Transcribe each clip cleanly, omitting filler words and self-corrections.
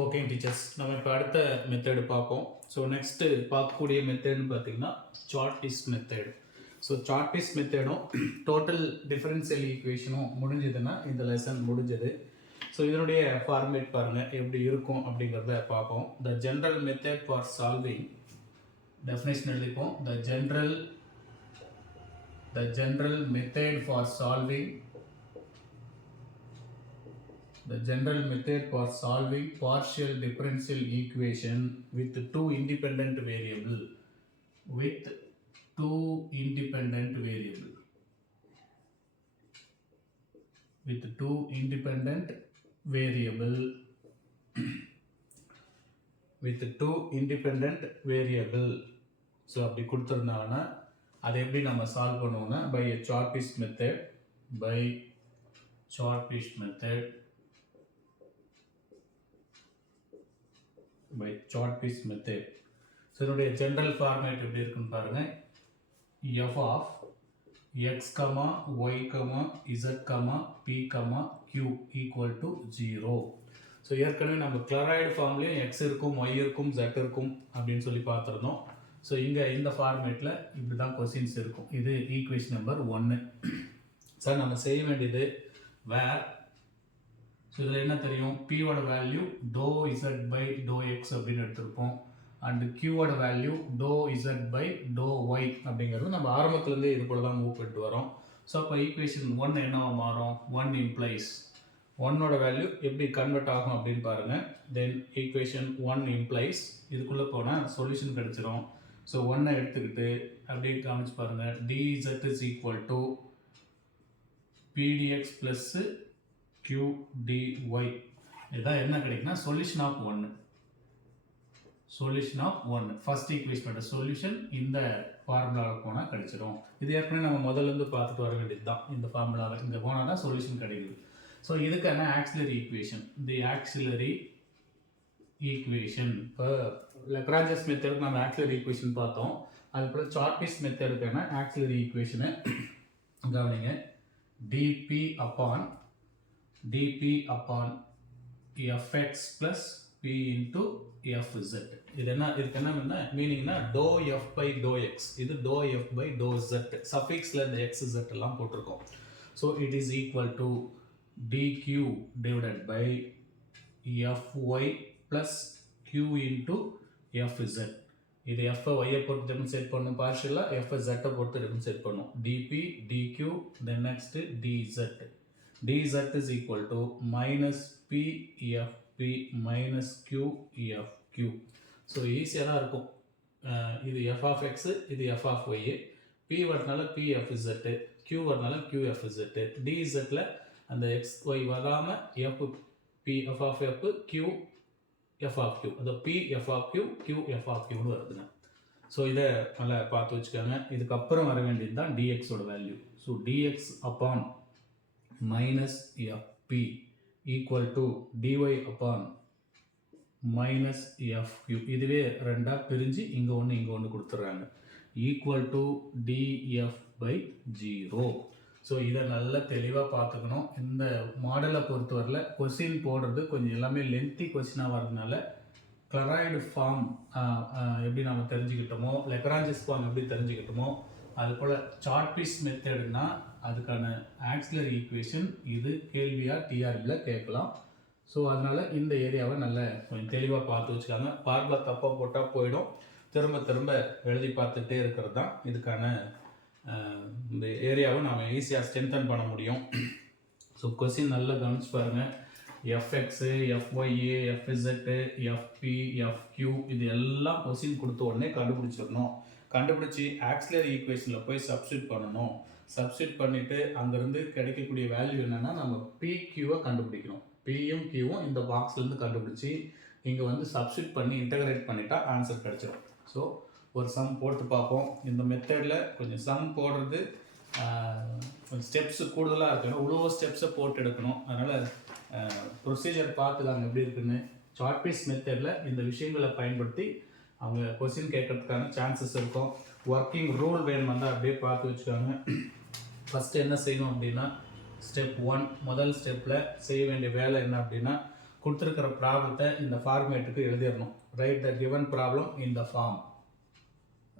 Okay teachers, நம்ம இப்போ அடுத்த மெத்தடு பார்ப்போம். ஸோ நெக்ஸ்ட்டு பார்க்கக்கூடிய மெத்தட்னு பார்த்தீங்கன்னா சார்பிட்ஸ் மெத்தட். ஸோ சார்பிட்ஸ் மெத்தடும் டோட்டல் டிஃபரன்ஷியல் ஈக்குவேஷனும் முடிஞ்சதுன்னா இந்த லெசன் முடிஞ்சது. ஸோ இதனுடைய ஃபார்மேட் பாருங்கள் எப்படி இருக்கும் அப்படிங்கிறத பார்ப்போம். The general method for solving definition எழுதிப்போம். The general method for solving the general method for solving partial differential equation with two independent variable with two independent variable so அப்படி கொடுத்துருந்தாங்கன்னா அதை எப்படி நம்ம சால்வ் பண்ணுவோம்னா by Charpit'S method. ஸோ இதனுடைய general format எப்படி இருக்குன்னு பாருங்க. f of x, y, z, p, q equal to 0. So ஏற்கனவே நம்ம கிளராய்டு ஃபார்ம்லேயும் x இருக்கும், y இருக்கும், z இருக்கும் அப்படின்னு சொல்லி பார்த்துருந்தோம். ஸோ இங்கே இந்த ஃபார்மேட்டில் இப்படி தான் கொஸ்டின்ஸ் இருக்கும். இது ஈக்குவேஷன் நம்பர் 1. சார் நம்ம செய்ய வேண்டியது வேர். ஸோ இதில் என்ன தெரியும், பியோட value doh z by doh x அப்படின்னு எடுத்திருப்போம். அண்டு கியூவோட value doh z by doh y அப்படிங்கிறது நம்ம ஆரம்பத்துலேருந்தே இது போல தான் மூவ் பண்ணிட்டு வரோம். ஸோ அப்போ ஈக்குவேஷன் 1 என்னவா மாறும், 1 இம்ப்ளைஸ் 1ஓட வேல்யூ எப்படி கன்வெர்ட் ஆகும் அப்படின்னு பாருங்கள். தென் ஈக்குவேஷன் 1 இம்ப்ளைஸ் இதுக்குள்ளே போனால் சொல்யூஷன் கிடச்சிரும். ஸோ 1 எடுத்துக்கிட்டு அப்படியே காமிச்சு பாருங்கள். Dz is equal to p dx plus q dy. இதுதான் என்ன கிடைக்குன்னா சொல்யூஷன் ஆஃப் 1. ஃபர்ஸ்ட் ஈக்குவேஷனோட சொல்யூஷன் இந்த ஃபார்முலாவில் போனால் கிடைச்சிடும். இது ஏற்கனவே நம்ம முதல்லேருந்து பார்த்துட்டு வர வேண்டியது தான். இந்த ஃபார்முலாவில் இங்கே போனால் தான் சொல்யூஷன் கிடைக்குது. ஸோ இதுக்கான ஆக்சிலரி ஈக்குவேஷன், இப்போ லக்ரான்ஜஸ் மெத்தடுக்கு நம்ம ஆக்சிலரி ஈக்குவேஷன் பார்த்தோம். அதுக்கப்புறம் சார்பிட்ஸ் மெத்தடுக்கான ஆக்சிலரி ஈக்குவேஷனை கவனிங்க. dp upon fx plus p into fz. இது என்ன, இதுக்கு என்ன மீனிங்னா doh f by to x, இது doh f by to z, சஃபிக்ஸில் இந்த x z எல்லாம் போட்டிருக்கோம். So it is equal to dq divided by fy plus q into fz. இது f y பொறுத்து டெமன்ஸ்ட்ரேட் பண்ணும் பார்ஷியலாக, f z பொறுத்து டெமன்ஸ்ட்ரேட் பண்ணும். dp dq then next dz. dz is equal to minus p fp minus q fq. So ஈஸியாக தான் இருக்கும். இது f of x, இது f of y. p வரனால p f z, q வரனால q f z. dzல அந்த x y வராமல் f p f of f q f of q, அந்த p f of q q f of qனு வருதுங்க. So இதை நல்லா பார்த்து வச்சுக்கோங்க. இதுக்கப்புறம் வர வேண்டியது தான் dxோட value. So dx upon minus fp equal to dy upon minus fq. இதுவே ரெண்டா பிரிஞ்சு இங்க ஒன்று கொடுத்துறாங்க. equal to df by 0. So இதை நல்லா தெளிவாக பார்த்துக்கணும். இந்த மாடலை பொறுத்தவரையில் கொஸ்டின் போடுறது கொஞ்சம் எல்லாமே லென்த்தி கொஸ்டினாக வரதுனால கிளராய்டு ஃபார்ம் எப்படி நம்ம தெரிஞ்சுக்கிட்டோமோ, லெக்ரான்ஜஸ் ஃபார்ம் எப்படி தெரிஞ்சுக்கிட்டோமோ, அதுபோல் சார்பிட்ஸ் மெத்தடுனா அதுக்கான ஆக்சிலரி ஈக்குவேஷன் இது கேள்வியாக டிஆர்பியில் கேட்கலாம். ஸோ அதனால் இந்த ஏரியாவை நல்லா கொஞ்சம் தெளிவாக பார்த்து வச்சுக்காங்க. பார்முலா தப்பாக போட்டால் போயிடும். திரும்ப எழுதி பார்த்துட்டே இருக்கிறது தான் இதுக்கான இந்த ஏரியாவை நாம் ஈஸியாக ஸ்ட்ரென்தன் பண்ண முடியும். ஸோ கொஸ்டின் நல்லா கவனிச்சு பாருங்கள். எஃப்எக்ஸு, எஃப்ஒய்ஏ, எஃப்இசட்டு, எஃப்பி, எஃப்கியூ இது எல்லாம் கொஸ்டின் கொடுத்த உடனே கண்டுபிடிச்சிடணும். கண்டுபிடிச்சி ஆக்சிலரி ஈக்குவேஷனில் போய் சப்ஸ்டியூட் பண்ணணும். சப்ஸ்டியூட் பண்ணிவிட்டு அங்கேருந்து கிடைக்கக்கூடிய வேல்யூ என்னென்னா நம்ம பிக்யூவை கண்டுபிடிக்கணும். பியும் கியூவும் இந்த பாக்ஸ்லேருந்து கண்டுபிடிச்சி இங்கே வந்து சப்ஸ்டியூட் பண்ணி இன்டகிரேட் பண்ணிட்டா ஆன்சர் கிடச்சிடும். ஸோ ஒரு சம் போட்டு பார்ப்போம். இந்த மெத்தடில் கொஞ்சம் சம் போடுறது கொஞ்சம் ஸ்டெப்ஸு கூடுதலாக இருக்கணும். இவ்வளோ ஸ்டெப்ஸை போட்டு எடுக்கணும். அதனால் ப்ரொசீஜர் பார்த்துதாங்க எப்படி இருக்குன்னு. சார்பிட்ஸ் மெத்தடில் இந்த விஷயங்களை பயன்படுத்தி அவங்க கொஸ்டின் கேட்கறதுக்கான சான்சஸ் இருக்கும். ஒர்க்கிங் ரூல் வேணும் வந்தால் அப்படியே பார்த்து வச்சுக்கோங்க. ஃபஸ்ட்டு என்ன செய்யணும் அப்படின்னா, ஸ்டெப் 1 முதல் ஸ்டெப்பில் செய்ய வேண்டிய வேலை என்ன அப்படின்னா, கொடுத்துருக்கிற ப்ராப்ளத்தை இந்த ஃபார்மேட்டுக்கு எழுதிடணும். Write the given problem in the form.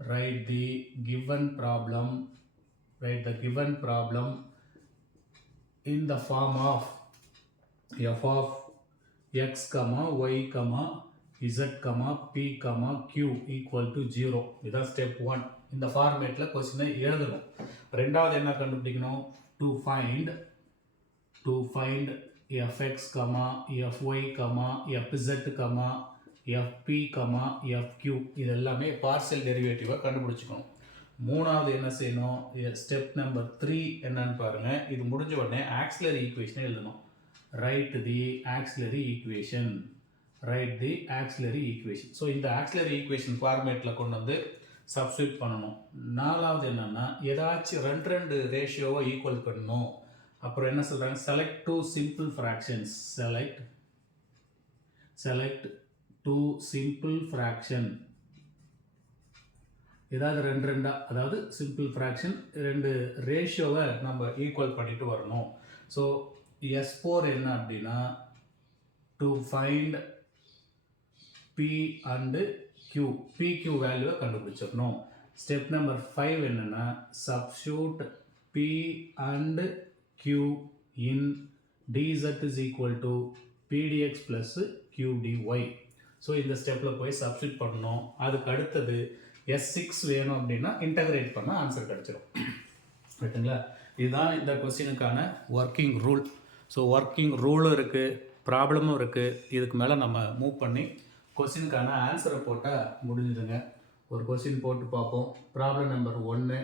Write the given problem in the form of f of x, y, z, p, q equal to 0. இதுதான் ஸ்டெப் 1. இந்த ஃபார்மேட்டில் கொஸ்டினை எழுதணும். ரெண்டாவது என்ன கண்டுபிடிக்கணும்? to find fx, fy, fz, fp, fq இது எல்லாமே பார்ஷியல் டெரிவேட்டிவை கண்டுபிடிச்சிக்கணும். மூணாவது என்ன செய்யணும்? ஸ்டெப் நம்பர் 3 என்னன்னு பாருங்க. இது முடிஞ்ச உடனே ஆக்சிலரி ஈக்குவேஷனை எழுதணும். Right the auxiliary equation. So இந்த ஆக்சிலரி ஈக்குவேஷன் ஃபார்மேட்டில் கொண்டு வந்து சப்ஸ்டியூட் பண்ணணும். நாலாவது என்னன்னா ஏதாச்சும் ரெண்டு ரேஷியோவை ஈக்குவல் பண்ணணும். அப்புறம் என்ன சொல்கிறாங்க? Select two simple fractions. Select two simple fraction. ஏதாவது ரெண்டா, அதாவது சிம்பிள் ஃப்ராக்ஷன் ரெண்டு ரேஷியோவை நம்ம ஈக்குவல் பண்ணிட்டு வரணும். ஸோ S4 என்ன அப்படின்னா to find P and Q, PQ வேல்யூவை கண்டுபிடிச்சிடணும். ஸ்டெப் நம்பர் 5 என்னன்னா substitute P and Q in dz is equal to pdx plus qdy. So இந்த ஸ்டெப்பில் போய் சப்ஸ்டியூட் பண்ணணும். அதுக்கு அடுத்தது S6 வேணும் அப்படின்னா இன்டகிரேட் பண்ண ஆன்சர் கிடச்சிடும். ரைட்டுங்களா? இதுதான் இந்த கொஸ்டினுக்கான ஒர்க்கிங் ரூல். ஸோ ஒர்க்கிங் ரூலும் இருக்குது, ப்ராப்ளமும் இருக்குது. இதுக்கு மேலே நம்ம மூவ் பண்ணி கொஸ்டினுக்கான ஆன்சரை போட்டால் முடிஞ்சுதுங்க. ஒரு கொஸ்டின் போட்டு பார்ப்போம். Problem number 1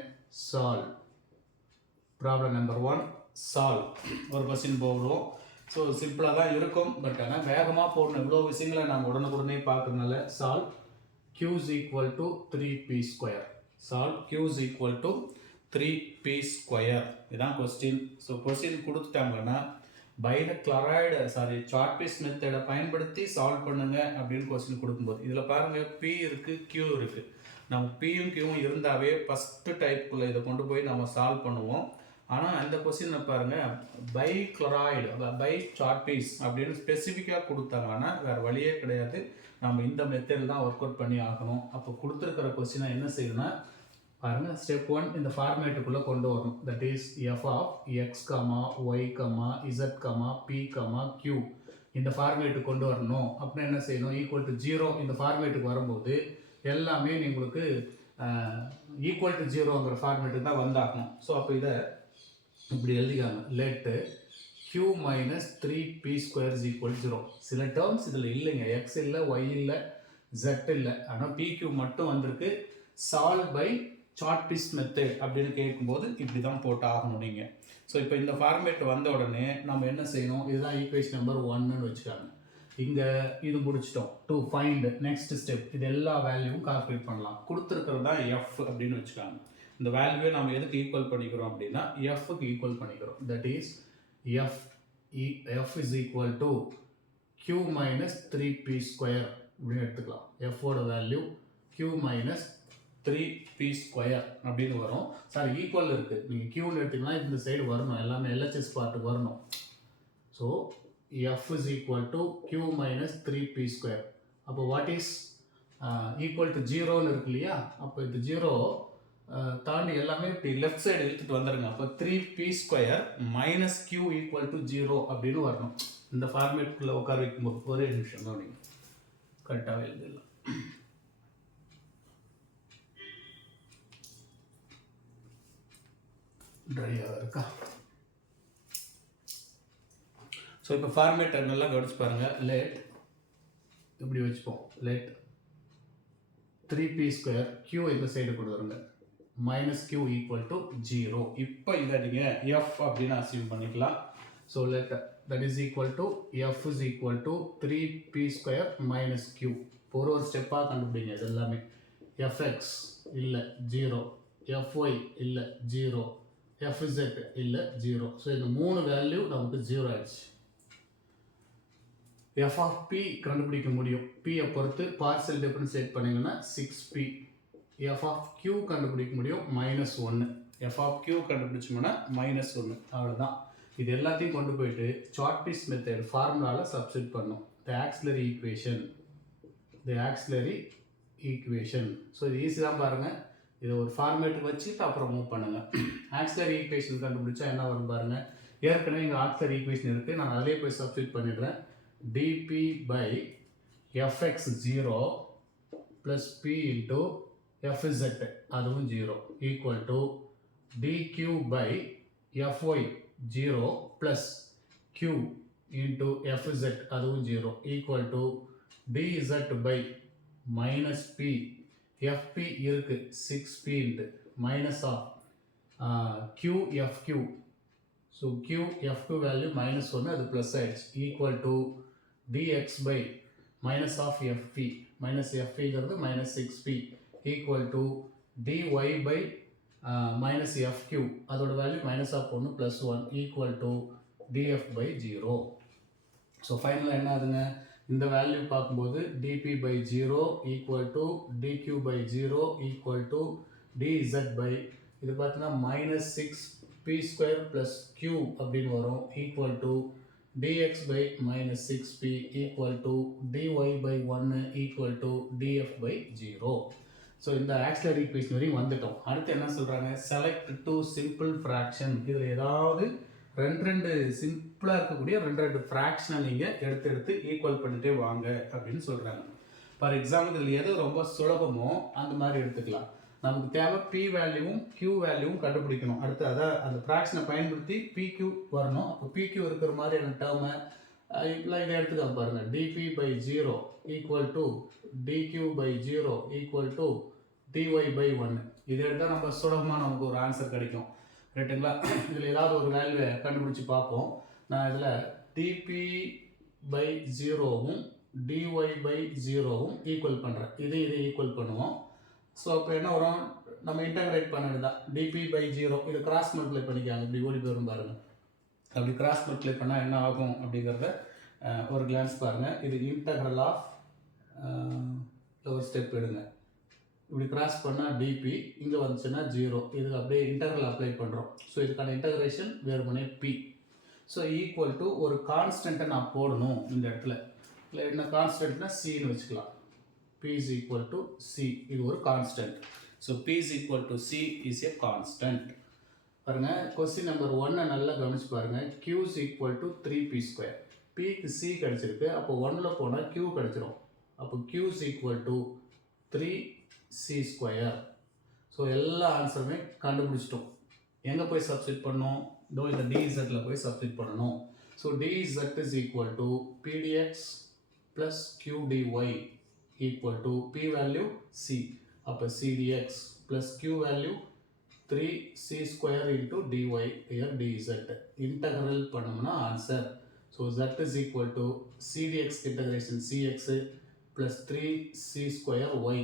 solve. ஒரு கொஸ்டின் போடுவோம். ஸோ சிம்பிளாக தான் இருக்கும், பட் ஆனால் வேகமாக போடணும். இவ்வளோ விஷயங்களை நம்ம உடனுக்குடனே பார்க்கறதுனால solve q is equal to 3p square. q is equal to 3p square. இதான் கொஸ்டின். ஸோ கொஸ்டின் கொடுத்துட்டாங்கன்னா Charpit'S மெத்தடை பயன்படுத்தி சால்வ் பண்ணுங்க அப்படின்னு கொஸ்டின் கொடுக்கும்போது இதில் பாருங்கள் p இருக்குது, q இருக்குது. நம்ம pயும் qவும் இருந்தாவே ஃபஸ்ட்டு டைப்புக்குள்ளே இதை கொண்டு போய் நம்ம சால்வ் பண்ணுவோம். ஆனால் அந்த கொஸ்டினை பாருங்கள் பை Charpit'S அப்படின்னு ஸ்பெசிஃபிக்காக கொடுத்தாங்கன்னா வேறு வழியே கிடையாது. நம்ம இந்த மெத்தடில் தான் ஒர்க் அவுட் பண்ணி ஆகணும். அப்போ கொடுத்துருக்கிற கொஸ்டினை என்ன செய்யணும்னா பாருங்கள், ஸ்டெப் 1 இந்த ஃபார்மேட்டுக்குள்ளே கொண்டு வரணும். That is f of x, y, z, p, q இந்த ஃபார்மேட்டுக்கு கொண்டு வரணும். அப்படின்னா என்ன செய்யணும்? ஈக்குவல் டு 0 இந்த ஃபார்மேட்டுக்கு வரும்போது எல்லாமே உங்களுக்கு ஈக்குவல் டு 0ங்கிற ஃபார்மேட்டுக்கு தான் வந்தாகணும். ஸோ அப்போ இதை இப்படி எழுதிக்காங்க. Laddu q minus 3p square is equal to 0. சில டேர்ம்ஸ் இதில் இல்லைங்க. x இல்லை, y இல்லை, z இல்லை. ஆனால் pq மட்டும் வந்திருக்கு. சால்வ் பை Charpit'S மெத்தட் அப்படின்னு கேட்கும்போது இப்படி தான் போட்டு ஆகணும் நீங்கள். ஸோ இப்போ இந்த ஃபார்மேட் வந்த உடனே நம்ம என்ன செய்யணும்? இதுதான் ஈக்குவேஷன் நம்பர் 1ன்னு வச்சுக்காங்க. இங்கே இது முடிச்சிட்டோம். டு ஃபைண்ட் நெக்ஸ்ட் ஸ்டெப் இது எல்லா வேல்யூவும் கால்குலேட் பண்ணலாம். கொடுத்துருக்கிறது தான் எஃப் அப்படின்னு வச்சுக்காங்க. இந்த வேல்யூவை நம்ம எதுக்கு ஈக்குவல் பண்ணிக்கிறோம் அப்படின்னா எஃப்க்கு ஈக்குவல் பண்ணிக்கிறோம். That is f is equal to q minus 3p square அப்படின்னு எடுத்துக்கலாம். f ஓட value q minus 3p square அப்படின்னு வரும். சார் ஈக்குவல் இருக்குது, நீங்கள் qன்னு எடுத்துக்கலாம், இந்த சைடு வரணும், எல்லாமே LHS பார்ட்டுக்கு வரணும். So f is equal to q minus 3p square. அப்போ வாட் இஸ் ஈக்குவல் டு 0ன்னு இருக்கு இல்லையா? அப்போ இது 0 தாண்டி எல்லாமே இப்படி லெஃப்ட் சைடு எடுத்துகிட்டு வந்துடுங்க. அப்போ 3p square minus q equal to 0 அப்படின்னு வரணும். இந்த ஃபார்மேட்டுக்குள்ளே உட்கார வைக்கும்போது ஒரே நிமிஷம் தான் நீங்கள் கரெக்டாக எழுதிடலாம். ட்ரையாக இருக்கா? ஸோ இப்போ ஃபார்மேட்டை நல்லா கவனிச்சு பாருங்கள். லெட் இப்படி வச்சுப்போம். லெட் 3p square q இந்த சைடு கொண்டு வருங்க. minus q equal to 0. இப்போ இதை நீங்கள் f அப்படின்னு அசியூம் பண்ணிக்கலாம். So let that is equal to f is equal to 3p square minus q. ஒரு ஸ்டெப்பாக கண்டுபிடிங்க. இது எல்லாமே fx இல்லை 0, fy இல்லை 0, fz இல்லை 0. ஸோ இந்த 3 வேல்யூ நமக்கு 0 ஆயிடுச்சு. f of p கண்டுபிடிக்க முடியும். p பொறுத்து பார்சல் டிஃபரன்ஷியேட் பண்ணிங்கன்னா 6p. f of q கண்டுபிடிக்க முடியும் -1. f of q கண்டுபிடிச்சோம்னா -1. அவ்வளோதான். இது எல்லாத்தையும் கொண்டு போயிட்டு Charpit'S மெத்தட் ஃபார்முலாவில் சப்ஸ்டிட் பண்ணோம். the auxiliary equation. So இது ஈஸி தான் பாருங்க. இது ஒரு ஃபார்மேட்டுக்கு வச்சுட்டு அப்புறம் மூவ் பண்ணுங்க. ஆக்சிலரி ஈக்குவேஷன் கண்டுபிடிச்சா என்ன வரும் பாருங்க. ஏற்கனவே இங்கே ஆக்சிலரி ஈக்குவேஷன் இருக்குது, நான் அதிலே போய் சப்ஸ்டியூட் பண்ணிடுறேன். dp by fx0 plus p into fz அதுவும் 0 equal to dq by fy0 plus q into fz அதுவும் 0 equal to dz by minus p fp இருக்கு 6p into minus of qfq. So qfq value minus 1 அது plus ஆயிடுச்சு equal to dx by minus of fp minus fp ங்கிறது minus 6p equal to dy by minus fq அதோட value minus of 1 plus 1 equal to df by 0. So ஃபைனலாக என்ன ஆகுதுங்க, இந்த value பார்க்கும்போது dp by 0 equal to dq by 0 equal to dz by இது பார்த்தீங்கன்னா minus 6p square plus q அப்படின்னு வரும் equal to dx by minus 6p equal to dy by 1 equal to df by 0. So இந்த auxiliary equation வரையும் வந்துட்டோம். அடுத்து என்ன சொல்கிறாங்க, செலக்ட் டூ சிம்பிள் ஃப்ராக்ஷன். இதில் ஏதாவது ரெண்டு சிம்பிளாக இருக்கக்கூடிய ரெண்டு ஃப்ராக்ஷனை நீங்கள் எடுத்து ஈக்குவல் பண்ணிட்டே வாங்க அப்படின்னு சொல்கிறாங்க. ஃபார் எக்ஸாம்பிள் இதில் எது ரொம்ப சுலபமோ அந்த மாதிரி எடுத்துக்கலாம். நமக்கு தேவை பி வேல்யூவும் கியூ வேல்யூவும் கண்டுபிடிக்கணும். அடுத்து அதான் அந்த ஃப்ராக்ஷனை பயன்படுத்தி பிக்யூ வரணும். அப்போ பிக்யூ இருக்கிற மாதிரியான டேர்மை இப்பெல்லாம் இதை எடுத்துக்க பாருங்கள். Dp by 0 equal to dq by 0 equal to dy by 1. இதை எடுத்தால் நம்ம சுலபமாக நமக்கு ஒரு ஆன்சர் கிடைக்கும். ரைட்டுங்களா? இதில் ஏதாவது ஒரு வேல்யூவை கண்டுபிடிச்சி பார்ப்போம். நான் இதில் டிபி பை 0வும் டிஒய் பை 0வும் ஈக்குவல் பண்ணுறேன். இதை ஈக்குவல் பண்ணுவோம். ஸோ அப்போ என்ன வரும், நம்ம இன்டகிரேட் பண்ணது தான். டிபி பை 0 இது கிராஸ் மல்டிப்ளை பண்ணிக்காங்க, இப்படி ஓடி போயிடும் பாருங்கள். அப்படி கிராஸ் மல்டிப்ளை பண்ணால் என்ன ஆகும் அப்படிங்கிறத ஒரு கிளான்ஸ் பாருங்கள். இது இன்டகிரல் ஆஃப் ஒரு ஸ்டெப் எடுங்க. இப்படி கிராஸ் பண்ணால் டிபி, இங்கே வந்துச்சுன்னா 0. இது அப்படியே இன்டகிரல் அப்ளை பண்ணுறோம். ஸோ இதுக்கான இன்டகிரேஷன் வேறுமனே பி. ஸோ ஈக்குவல் டு ஒரு கான்ஸ்டண்ட்டை நான் போடணும் இந்த இடத்துல. இல்லை என்ன கான்ஸ்டன்ட்னா சின்னு வச்சுக்கலாம். p is equal to c. இது ஒரு constant. So p is equal to c is a constant. பாருங்க, கொஸ்டின் நம்பர் 1 நல்லா கவனிச்சு பாருங்க. q is equal to 3p square. pக்கு c கிடைச்சிருக்கு, அப்போ 1ல போனால் q கிடைச்சிரும். அப்போ q is equal to 3c square. So எல்லா ஆன்சருமே கண்டுபிடிச்சிட்டோம். எங்கே போய் சப்ஸ்டிட் பண்ணணும், இந்த dz போய் சப்ஸ்டிட் பண்ணணும். So dz is equal to pdx plus qdy equal to p value c. அப்போ c dx plus q value 3c square into dy here dz. integral பண்ணோம்னா answer. So z is equal to c dx integration cx plus 3c square y.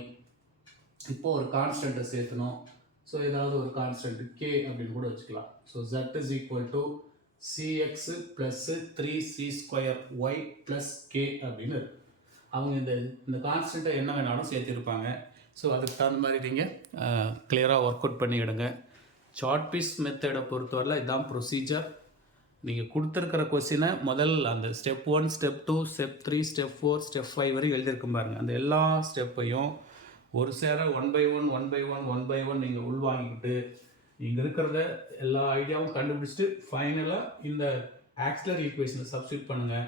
இப்போ ஒரு கான்ஸ்டன்ட்டை சேர்த்தணும். So ஏதாவது ஒரு constant k அப்படின்னு கூட வச்சுக்கலாம். So z is equal to cx plus 3c square y plus k அப்படின்னு இருக்கு. அவங்க இந்த கான்ஸ்டண்ட்டை என்ன வேணாலும் சேர்த்துருப்பாங்க. ஸோ அதுக்கு தகுந்த மாதிரி நீங்கள் கிளியராக ஒர்க் அவுட் பண்ணிவிடுங்க. சார்ட்பிட்ஸ் மெத்தடை பொறுத்தவரை இதுதான் ப்ரொசீஜர். நீங்கள் கொடுத்துருக்கிற கொஸ்டினை முதல் அந்த step 1 step 2 step 3 step 4 step 5 வரை எழுதியிருக்கும் பாருங்கள். அந்த எல்லா ஸ்டெப்பையும் ஒரு சேர 1 by 1 நீங்கள் உள்வாங்கிக்கிட்டு இங்கே இருக்கிறத எல்லா ஐடியாவும் கண்டுபிடிச்சிட்டு ஃபைனலாக இந்த ஆக்சிலரி ஈக்குவேஷனை சப்ஸ்டியூட் பண்ணுங்கள்.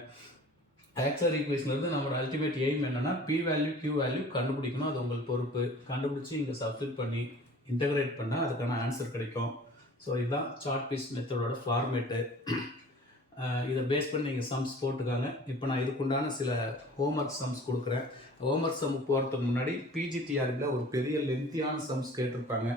ஆக்சிலரி ஈக்குவேஷன்லேருந்து நம்மளோட அல்டிமேட் எய்ம் என்னென்னா பி வேல்யூ கியூ வேல்யூ கண்டுபிடிக்கணும். அது உங்களுக்கு பொறுப்பு. கண்டுபிடிச்சி இங்கே சப்ஸ்டியூட் பண்ணி இன்டகிரேட் பண்ணால் அதுக்கான ஆன்சர் கிடைக்கும். ஸோ இதுதான் சார்ட்பிட்ஸ் மெத்தடோட ஃபார்மேட்டு. இதை பேஸ் பண்ணி நீங்கள் சம்ஸ் போட்டுக்காங்க. இப்போ நான் இதுக்குண்டான சில ஹோம்ஒர்க் சம்ஸ் கொடுக்குறேன். ஹோம்ஒர்க் சம்முக்கு போகிறதுக்கு முன்னாடி பிஜிடிஆரில் ஒரு பெரிய லென்த்தியான சம்ஸ் கேட்டிருப்பாங்க.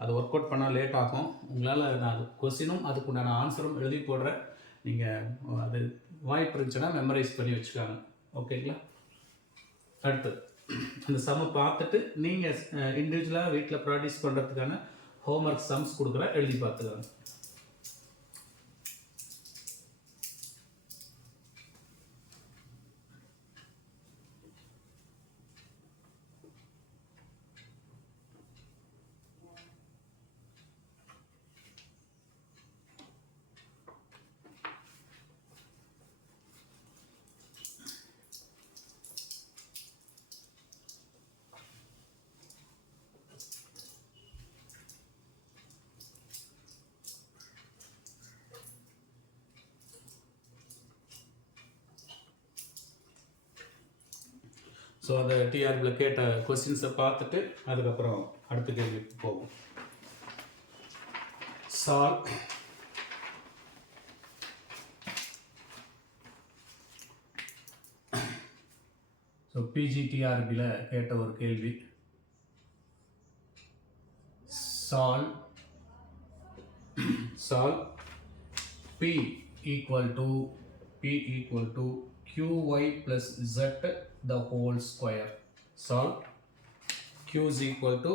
அதை ஒர்க் அவுட் பண்ணால் லேட் ஆகும். உங்களால் நான் அது கொஸ்டினும் அதுக்குண்டான ஆன்சரும் எழுதி போடுறேன். நீங்கள் அது வாய்ப்பு இருந்துச்சுன்னா மெமரைஸ் பண்ணி வச்சுக்காங்க. ஓகேங்களா? அடுத்து அந்த சம்மை பார்த்துட்டு நீங்கள் இண்டிவிஜுவலாக வீட்டில் ப்ராக்டிஸ் பண்ணுறதுக்கான ஹோம்ஒர்க் சம்ஸ் கொடுக்குறேன், எழுதி பார்த்துக்காங்க. ஸோ அந்த டிஆர்பியில் கேட்ட கொஸ்டின்ஸை பார்த்துட்டு அதுக்கப்புறம் அடுத்த கேள்விக்கு போகும். சால்வ் ஸோ பிஜிடிஆர்பியில் கேட்ட ஒரு கேள்வி. Solve P equal to QY plus Z the whole square. Solve Q is equal to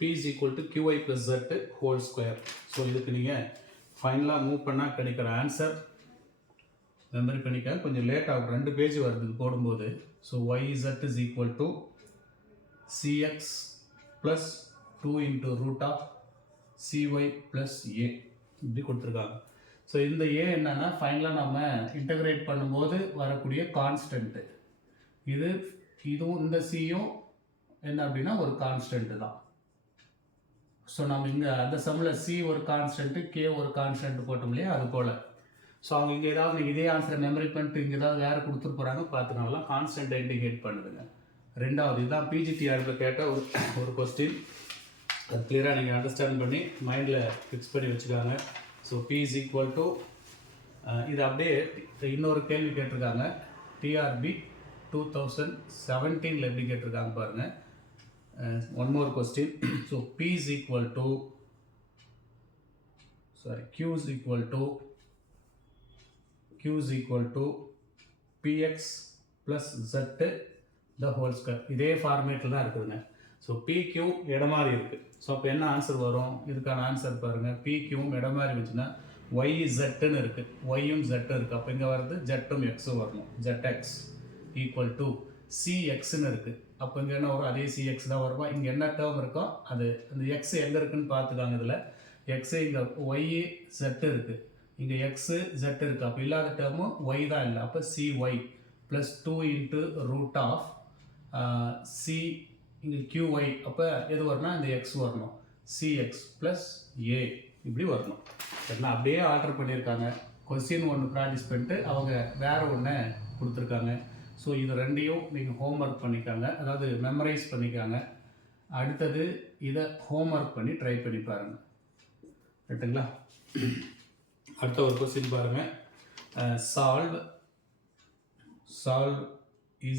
P is equal to QY plus Z whole square. So இதுக்கு நீங்கள் ஃபைனலாக மூவ் பண்ணால் கிடைக்கிற ஆன்சர் மெமரி பண்ணிக்க கொஞ்சம் லேட் ஆகும், 2 பேஜ் வருது போடும்போது. So YZ is equal to CX plus 2 into root of CY plus A இப்படி கொடுத்துருக்காங்க. ஸோ இந்த ஏ என்னன்னா ஃபைனலாக நம்ம இன்டகிரேட் பண்ணும்போது வரக்கூடிய கான்ஸ்டன்ட்டு. இதுவும் இந்த சியும் என்ன அப்படின்னா ஒரு கான்ஸ்டன்ட்டு தான். ஸோ நம்ம இங்கே அந்த சம்மில் சி ஒரு கான்ஸ்டன்ட்டு, கே ஒரு கான்ஸ்டன்ட் போட்டோம் இல்லையா, அது போல். ஸோ அவங்க இங்கே ஏதாவது நீங்கள் இதே ஆன்சரை மெமரி பண்ணிட்டு இங்கே ஏதாவது வேறு கொடுத்துட்டு போகிறாங்க பார்த்துக்கலாம், கான்ஸ்டன்ட்டை இண்டிகேட் பண்ணுதுங்க. ரெண்டாவது இதுதான் பிஜிடிஆரில் கேட்ட ஒரு கொஸ்டின். அது கிளியராக நீங்கள் அண்டர்ஸ்டாண்ட் பண்ணி மைண்டில் ஃபிக்ஸ் பண்ணி வச்சுக்காங்க. So P is equal to இது அப்படியே இன்னொரு கேள்வி கேட்டிருக்காங்க. டிஆர்பி 2017 எப்படி கேட்டிருக்காங்க பாருங்கள். One more question. So P is equal to Q is equal to PX plus Z the whole square. இதே ஃபார்மேட்டில் தான் இருக்குதுங்க. ஸோ PQ இடம் மாதிரி இருக்குது. ஸோ அப்போ என்ன ஆன்சர் வரும்? இதுக்கான ஆன்சர் பாருங்கள். PQவும் இடம் மாதிரி இருந்துச்சுன்னா YZன்னு இருக்குது, Yயும் Z இருக்குது. அப்போ இங்கே வருது Zம் Xம் வரணும். ZX ஈக்குவல் டு CXன்னு இருக்குது. அப்போ இங்கே என்ன வரும்? அதே CX தான் வருமா? இங்கே என்ன டேர்ம் இருக்கோ அது அந்த X எங்கே இருக்குதுன்னு பார்த்துக்காங்க. இதில் X இங்கே YZ இருக்குது, இங்கே XZ இருக்குது. அப்போ இல்லாத டேர்மும் Y தான் இல்லை. அப்போ CY plus 2 into root of C இங்கே QY. அப்போ எது வரணும்னா இந்த X வரணும். CX ப்ளஸ் A இப்படி வரணும். சரிங்களா? அப்படியே ஆல்டர் பண்ணியிருக்காங்க. கொஸ்டின் ஒன்று ப்ராக்டிஸ் பண்ணிட்டு அவங்க வேறு ஒன்று கொடுத்துருக்காங்க. ஸோ இது ரெண்டையும் நீங்கள் ஹோம்ஒர்க் பண்ணிக்காங்க, அதாவது மெமரைஸ் பண்ணிக்காங்க. அடுத்தது இதை ஹோம்ஒர்க் பண்ணி ட்ரை பண்ணி பாருங்கள். ரைட்டுங்களா? அடுத்த ஒரு கொஸ்டின் பாருங்கள். Solve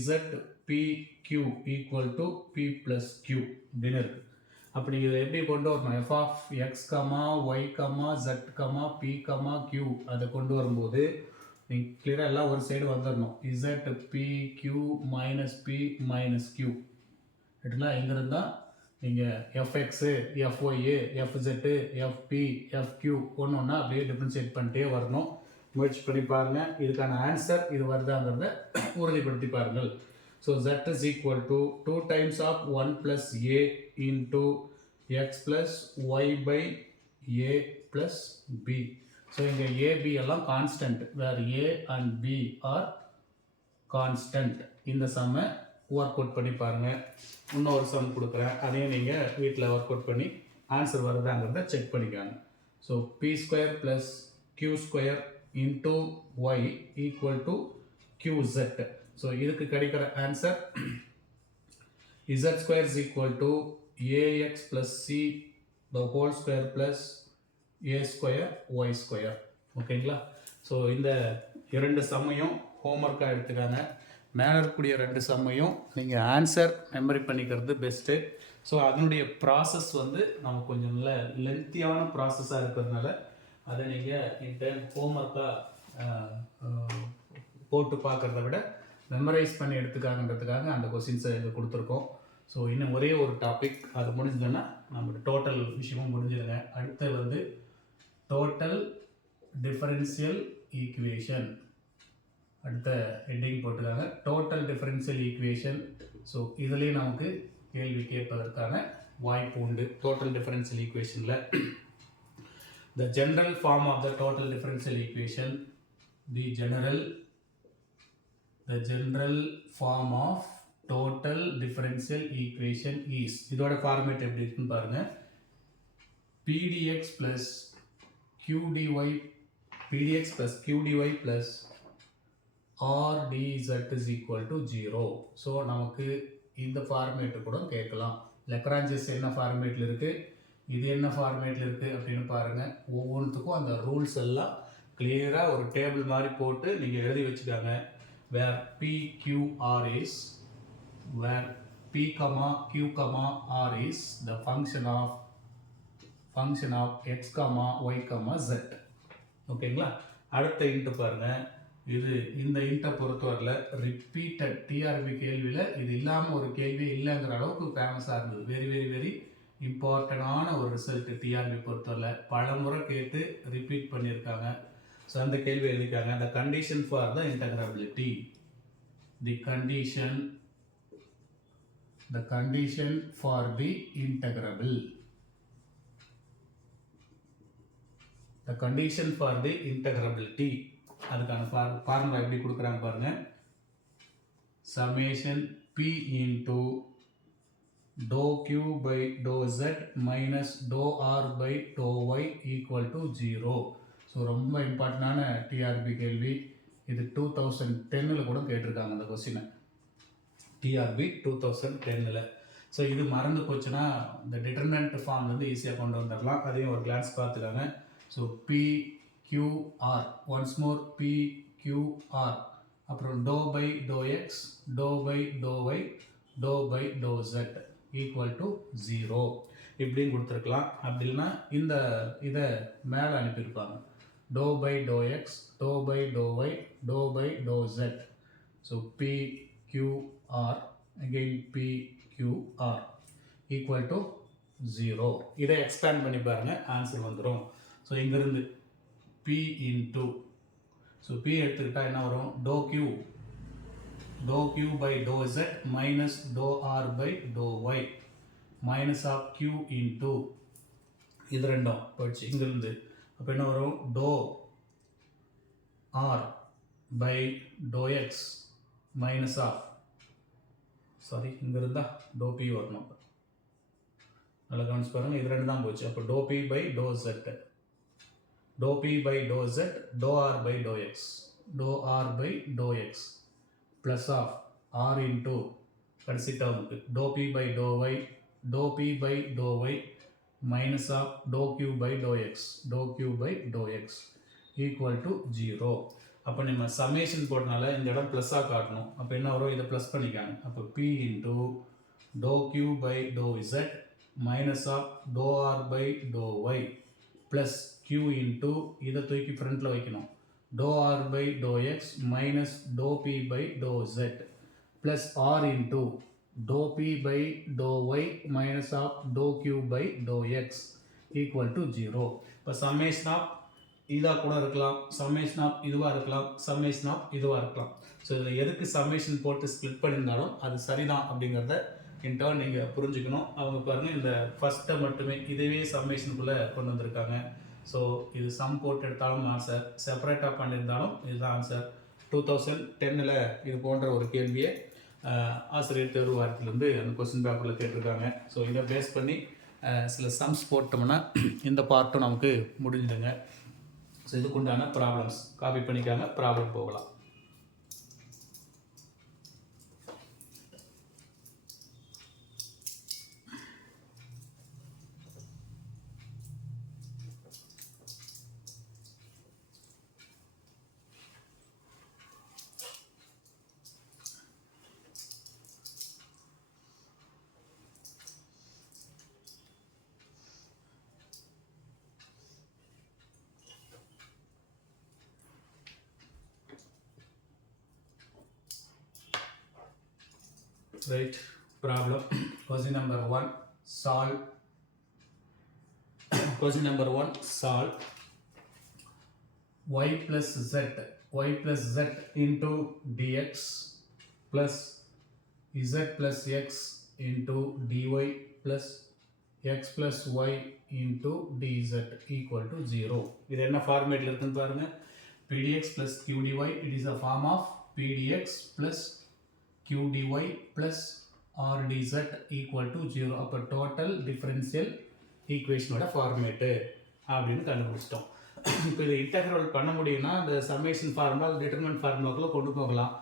ZPQ equal to P plus Q அப்படின்னு இருக்குது. அப்படி இதை எப்படி கொண்டு வரணும்? f of x, y, z, p, q அதை கொண்டு வரும்போது நீங்கள் கிளியராக எல்லாம் ஒரு சைடு வந்துடணும். ZPQ minus P minus Q. ரைட்டுங்களா? இங்கிருந்து தான் நீங்கள் fx, fy, fz, fp, fq ஒன்று ஒன்றா அப்படியே டிஃப்ரென்ஷியேட் பண்ணிட்டே வரணும். முயற்சி பண்ணி பாருங்கள். இதுக்கான ஆன்சர் இது வருதாங்கிறத உறுதிப்படுத்தி பாருங்கள். So z is equal to 2 times of 1 plus a into x plus y by a plus b. So இங்கே a, b எல்லாம் கான்ஸ்டன்ட், வேறு a and b are constant. இந்த சம்மை ஒர்க் அவுட் பண்ணி பாருங்கள். இன்னொரு சம் கொடுக்குறேன், அதையும் நீங்கள் வீட்டில் ஒர்க் அவுட் பண்ணி ஆன்சர் வருதாங்கிறத செக் பண்ணிக்காங்க. So p square plus q square into y equal to qz. So இதுக்கு கிடைக்கிற answer z square is equal to ax plus c the whole square plus a square y square. ஓகேங்களா? So இந்த 2 சம்மையும் ஹோம்ஒர்க்காக எடுத்துக்காங்க. மேலே இருக்கக்கூடிய 2 சம்மையும் நீங்கள் answer memory பண்ணிக்கிறது best. So அதனுடைய process வந்து நம்ம கொஞ்சம் நல்ல லென்த்தியான ப்ராசஸாக இருக்கிறதுனால அதை நீங்கள் இன்டர்ன் ஹோம்ஒர்க்காக போட்டு பார்க்குறத விட மெமரைஸ் பண்ணி எடுத்துக்காங்கன்றதுக்காக அந்த கொஸ்டின்ஸை இது கொடுத்துருக்கோம். ஸோ இன்னும் ஒரே ஒரு டாபிக் அது முடிஞ்சதுன்னா நம்மளோட டோட்டல் விஷயமும் முடிஞ்சிடுங்க. அடுத்து வந்து டோட்டல் டிஃபரன்ஷியல் ஈக்குவேஷன். அடுத்த ஹெட்டிங் போட்டுக்காங்க டோட்டல் டிஃபரன்ஷியல் ஈக்குவேஷன். ஸோ இதுலேயும் நமக்கு கேள்வி கேட்பதற்கான வாய்ப்பு உண்டு. டோட்டல் டிஃபரன்ஷியல் ஈக்குவேஷனில் the general form of the total differential equation, the general form of total differential equation is, இதோட ஃபார்மேட் எப்படி இருக்குன்னு பாருங்க. pdx plus qdy plus or dz is equal to 0. So நமக்கு இந்த ஃபார்மேட்டு கூட கேட்கலாம். லெக்ரான்ஜஸ் என்ன ஃபார்மேட்டில் இருக்குது, இது என்ன ஃபார்மேட்டில் இருக்குது அப்படின்னு பாருங்கள். ஒவ்வொன்றுத்துக்கும் அந்த ரூல்ஸ் எல்லாம் கிளியராக ஒரு டேபிள் மாதிரி போட்டு நீங்கள் எழுதி வச்சுக்காங்க. where PQR is, where P, Q, R is the function of x, y, z. ஓகேங்களா? அடுத்த இன்ட்டு பாருங்கள். இது இந்த இன்ட்டை பொறுத்தவரையில் ரிப்பீட்டட் டிஆர்பி கேள்வியில் இது இல்லாமல் ஒரு கேள்வி இல்லைங்கிற அளவுக்கு ஃபேமஸாக இருந்தது. வெரி வெரி வெரி இம்பார்ட்டண்டான ஒரு ரிசல்ட் டிஆர்பி பொறுத்தவரையில் பல முறை கேட்டு ரிப்பீட் பண்ணியிருக்காங்க. ஸோ அந்த கேள்வி எழுதிக்காங்க. the condition for the integrability, the condition for the integrable, the condition for the integrability, அதுக்கான ஃபார்முலா எப்படி கொடுக்குறாங்க பாருங்க. summation p into dou q by dou z minus dou r by dou y equal to 0. So ரொம்ப இம்பார்ட்டண்டான TRP கேள்வி இது. 2010 கூட கேட்டிருக்காங்க அந்த கொஸ்டினை, டிஆர்பி 2010. ஸோ இது மறந்து போச்சுன்னா இந்த டிட்டர்மினன்ட் ஃபார்ம் வந்து ஈஸியாக கொண்டு வந்துடலாம். அதையும் ஒரு கிளான்ஸ் பார்த்துக்காங்க. So PQR, once more PQR, அப்புறம் doh by doh x, doh by doh y, doh by doh z equal to 0 இப்படின்னு கொடுத்துருக்கலாம். அப்படி இல்லைன்னா இந்த இதை மேலே அனுப்பியிருப்பாங்க. Doh by doh x, doh by doh y, doh by doh z. So PQR again PQR equal to 0. இதை expand பண்ணி பாருங்கள், ஆன்சர் வந்துடும். ஸோ இங்கேருந்து P into, ஸோ P எடுத்துக்கிட்டால் என்ன வரும், டோ Q by to Z minus டோ R by to Y minus of Q into இது ரெண்டும் போயிடுச்சு இங்கேருந்து. அப்போ என்ன வரும், டோ R by to X minus of, sorry இங்கே இருந்தால் டோ P வரணும், நல்லா கவனிச்சு பாருங்கள். இது ரெண்டு தான் போச்சு. அப்போ doh P by to Z, doh P by to Z, doh R by to X, doh R by to X plus of R into கடைசி டேர்முக்கு doh P by to Y, doh P by to Y minus of to Q by to X, doh Q by to X equal to 0. அப்போ நம்ம summation போட்டனால இந்த இடம் ப்ளஸ்ஸாக காட்டணும். அப்போ என்ன வரும், இதை ப்ளஸ் பண்ணிக்காங்க. அப்போ P into டோ Q by to Z minus of டோ R by to Y plus Q into இதை தூக்கி ஃப்ரண்ட்டில் வைக்கணும், டோ R by to X minus டோ P by to Z plus R into டோ P by to Y minus of to Q by to X equal to 0. இப்போ summation of இதாக கூட இருக்கலாம், சம்மேஷன் ஆஃப் இதுவாக இருக்கலாம், சம்மேஷன் ஆஃப் இதுவாக இருக்கலாம். ஸோ இதில் எதுக்கு சம்மேஷன் போட்டு ஸ்ப்ளிட் பண்ணியிருந்தாலும் அது சரிதான் அப்படிங்கிறத இன்டர்ன் நீங்கள் புரிஞ்சுக்கணும். அவங்க பாருங்கள், இந்த ஃபஸ்ட்டை மட்டுமே இதுவே சம்மேஷனுக்குள்ளே கொண்டு வந்திருக்காங்க. ஸோ இது சம் போட்டு எடுத்தாலும் ஆன்சர், செப்பரேட்டாக பண்ணியிருந்தாலும் இதுதான் ஆன்சர். 2010 இது போன்ற ஒரு கேள்வியை ஆசிரியர் தேர்வு வாரத்திலேருந்து அந்த கொஸ்டின் பேப்பரில் கேட்டிருக்காங்க. ஸோ இதை பேஸ் பண்ணி சில சம்ஸ் போட்டோம்னா இந்த பார்ட்டும் நமக்கு முடிஞ்சுதுங்க. ஸோ இதுக்குண்டான ப்ராப்ளம்ஸ் காப்பி பண்ணிக்காங்க, ப்ராப்ளம் போகலாம். Right, problem. Question number 1, solve. Question number 1, solve y plus z into dx plus z plus x into dy plus x plus y into dz equal to 0. இது என்ன ஃபார்மேட்டில் இருக்குன்னு பாருங்க. pdx plus qdy, it is a form of pdx plus qdy plus rdz equal to 0. அப்போ total differential ஈக்குவேஷனோட format அப்படின்னு கண்டுபிடிச்சிட்டோம். இப்போ இதை இன்டெக்ரல் பண்ண முடியும்னா அந்த சம்மேஷன் ஃபார்முலா டிட்டர்மெண்ட் ஃபார்முலாக்குள்ளே கொண்டு போகலாம்.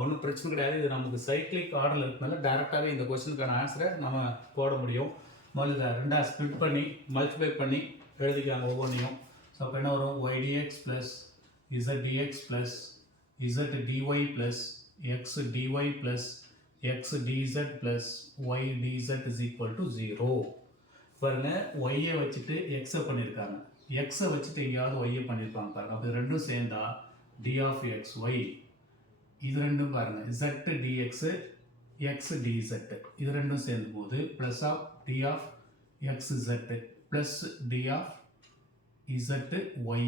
ஒன்றும் பிரச்சனை கிடையாது. இது நமக்கு சைக்ளிக் ஆர்டரில் இருக்கனால டேரெக்டாகவே இந்த கொஸ்டினுக்கான ஆன்சரை நம்ம போட முடியும். முதல்ல ரெண்டாக ஸ்ப்ளிட் பண்ணி மல்டிப்ளை பண்ணி எழுதிக்காங்க ஒவ்வொன்றையும். ஸோ அப்போ என்ன வரும், y dx plus z dx plus z dy plus X dy plus x dz plus y dz is equal to 0. பாருங்க, ஒய்யை வச்சுட்டு எக்ஸை பண்ணியிருக்காங்க, எக்ஸை வச்சுட்டு எங்கேயாவது ஒய்யை பண்ணியிருப்பாங்க பாருங்க. அப்போ ரெண்டும் சேர்ந்தா டி ஆஃப் எக்ஸ் ஒய், இது ரெண்டும் பாருங்க z dx x dz, இது ரெண்டும் சேர்ந்து போது plus of D of X z plus D of z y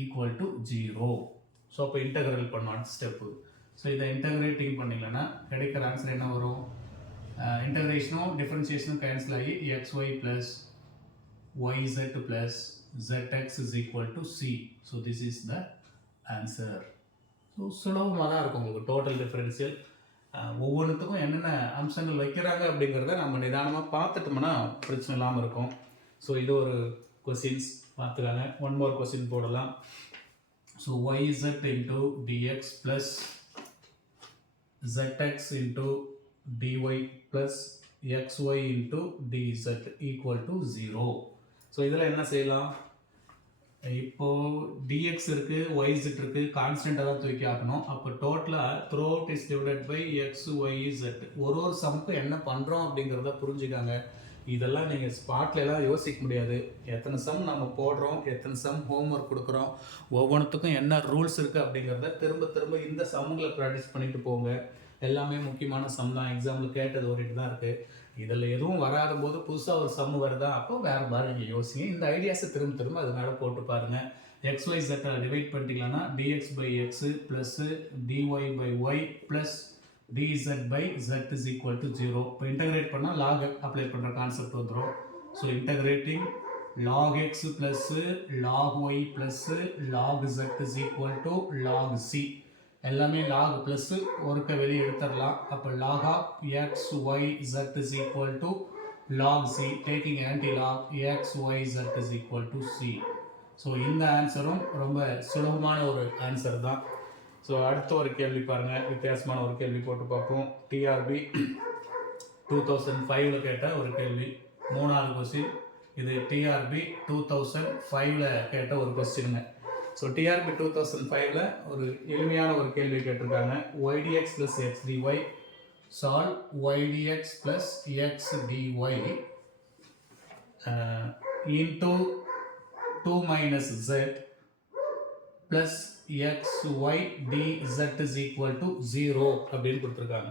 equal to 0. So அப்போ இன்டகிரல் பண்ணோம் அடுத்த ஸ்டெப்பு. ஸோ இதை இன்டகிரேட்டிங் பண்ணிங்கன்னா கிடைக்கிற ஆன்சர் என்ன வரும், இன்டகிரேஷனும் டிஃபரன்சியேஷனும் கேன்சல் ஆகி xy plus yz plus zx is equal to c. So this is the answer. So சுலபமாக தான் இருக்கும் உங்களுக்கு டோட்டல் டிஃபரன்ஷியல். ஒவ்வொன்றுத்துக்கும் என்னென்ன அம்சங்கள் வைக்கிறாங்க அப்படிங்கிறத நம்ம நிதானமாக பார்த்துட்டோம்னா பிரச்சனை இல்லாமல் இருக்கும். ஸோ இது ஒரு கொஸ்டின்ஸ் பார்த்துக்காங்க. ஒன் மோர் கொஸ்டின் போடலாம். So yz into dx plus zx into dy plus xy into dz equal to 0. So இதில் என்ன செய்யலாம், இப்போது dx இருக்குது, yz இருக்குது, கான்ஸ்டண்ட்டாக தான் தூக்கி ஆக்கணும். அப்போ டோட்டலாக throughout is divided by X Y z. ஒரு சம்க்கு என்ன பண்ணுறோம் அப்படிங்கிறத புரிஞ்சுக்காங்க. இதெல்லாம் நீங்கள் ஸ்பாட்ல எல்லாம் யோசிக்க முடியாது. எத்தனை சம் நம்ம போடுறோம், எத்தனை சம் ஹோம்ஒர்க் கொடுக்குறோம், ஒவ்வொன்றுத்துக்கும் என்ன ரூல்ஸ் இருக்குது அப்படிங்கிறத திரும்ப திரும்ப இந்த சம்முங்களை ப்ராக்டிஸ் பண்ணிட்டு போங்க. எல்லாமே முக்கியமான சம் தான், எக்ஸாம்பிள் கேட்டது ஓடிட்டு தான் இருக்குது. இதில் எதுவும் வராத போது புதுசாக ஒரு சம் வருதா, அப்போ வேறு மாதிரி நீங்கள் யோசிங்க. இந்த ஐடியாஸை திரும்ப திரும்ப அது மேலே போட்டு பாருங்கள். xy z டிவைட் பண்ணிட்டீங்கன்னா dx by X plus dy by Y plus dz by z is equal to 0. இப்போ இன்டகிரேட் பண்ணால் log அப்ளை பண்ணுற கான்செப்ட் வந்துடும். So integrating log x plus log y plus log z is equal to log c. எல்லாமே log plus ஒருக்க வெளியே எடுத்துடலாம். அப்போ log of X Y z is equal to log c, taking anti log X Y z is equal to c. So இந்த ஆன்சரும் ரொம்ப சுலபமான ஒரு ஆன்சர் தான். ஸோ அடுத்த ஒரு கேள்வி பாருங்கள், வித்தியாசமான ஒரு கேள்வி போட்டு பார்ப்போம். டிஆர்பி 2005 கேட்ட ஒரு கேள்வி, மூணாவது கொஸ்டின். இது டிஆர்பி 2005 கேட்ட ஒரு கொஸ்டினுங்க. ஸோ டிஆர்பி 2005 ஒரு எளிமையான ஒரு கேள்வி கேட்டிருக்காங்க. ydx plus X D Y solve ydx plus X D Y into 2 minus z plus xy dz is equal to 0 அப்படின்னு கொடுத்துருக்காங்க.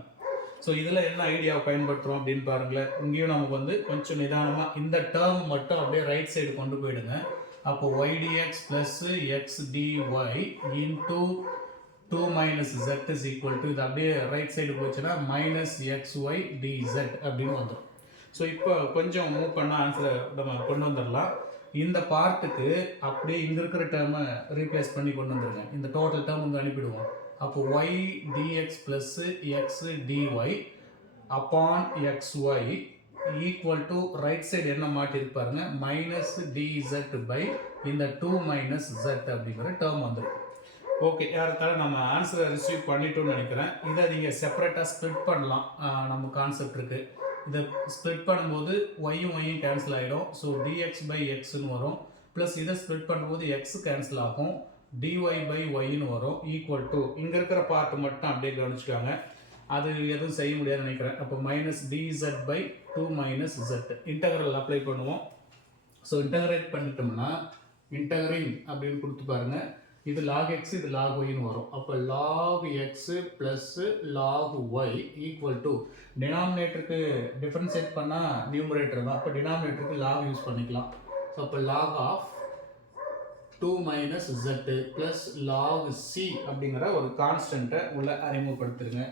ஸோ இதில் என்ன ஐடியாவை பயன்படுத்துகிறோம் அப்படின்னு பாருங்களேன். இங்கேயும் நமக்கு வந்து கொஞ்சம் நிதானமாக இந்த டேர்ம் மட்டும் அப்படியே ரைட் சைடு கொண்டு போயிடுங்க. அப்போ y dx plus x dy into 2 minus z is equal to, இது அப்படியே ரைட் சைடு போச்சுன்னா minus xy dz அப்படின்னு வந்துடும். ஸோ இப்போ கொஞ்சம் மூவ் பண்ண ஆன்சரை நம்ம கொண்டு வந்துடலாம். இந்த பார்ட்டுக்கு அப்படியே இங்கே இருக்கிற டேர்மை ரீப்ளேஸ் பண்ணி கொண்டு வந்துடுங்க. இந்த டோட்டல் டேர்ம் வந்து அனுப்பிடுவோம். அப்போ y dx plus x dy upon xy equal to right side என்ன மாட்டிருப்பாருங்க, மைனஸ் dz பை இந்த 2 மைனஸ் z அப்படிங்கிற டேர்ம் வந்துடும். ஓகே, யாருக்கால நம்ம ஆன்சரை ரிசீவ் பண்ணிட்டோம்னு நினைக்கிறேன். இதை நீங்கள் செப்பரேட்டாக ஸ்ப்ளிட் பண்ணலாம். நம்ம கான்செப்ட் இருக்குது. இதை ஸ்ப்ளிட் பண்ணும்போது ஒய்யும் ஒய்யும் கேன்சல் ஆகிடும். ஸோ dx பை எக்ஸ்ன்னு வரும். ப்ளஸ் இதை ஸ்ப்ளிட் பண்ணும்போது எக்ஸ் கேன்சல் ஆகும், dy பை ஒய்ன்னு வரும். ஈக்குவல் டு இங்கே இருக்கிற பார்ட் மட்டும் அப்படியே கவனிச்சுக்காங்க. அது எதுவும் செய்ய முடியாதுன்னு நினைக்கிறேன். அப்போ minus dz by 2 minus z integral apply பண்ணுவோம். ஸோ இன்டகிரேட் பண்ணிட்டோம்னா இன்டகரிங் அப்படின்னு கொடுத்து பாருங்கள். இது log x, இது log yன்னு வரும். அப்போ log x plus log y equal to டினாமினேட்டருக்கு டிஃபரன்ஷியேட் பண்ணால் நியூமரேட்டர் தான். அப்போ டினாமினேட்டருக்கு log யூஸ் பண்ணிக்கலாம். ஸோ அப்போ log of 2 minus z plus log c அப்படிங்கிற ஒரு கான்ஸ்டன்ட்டை உள்ள அறிமுகப்படுத்துருங்க.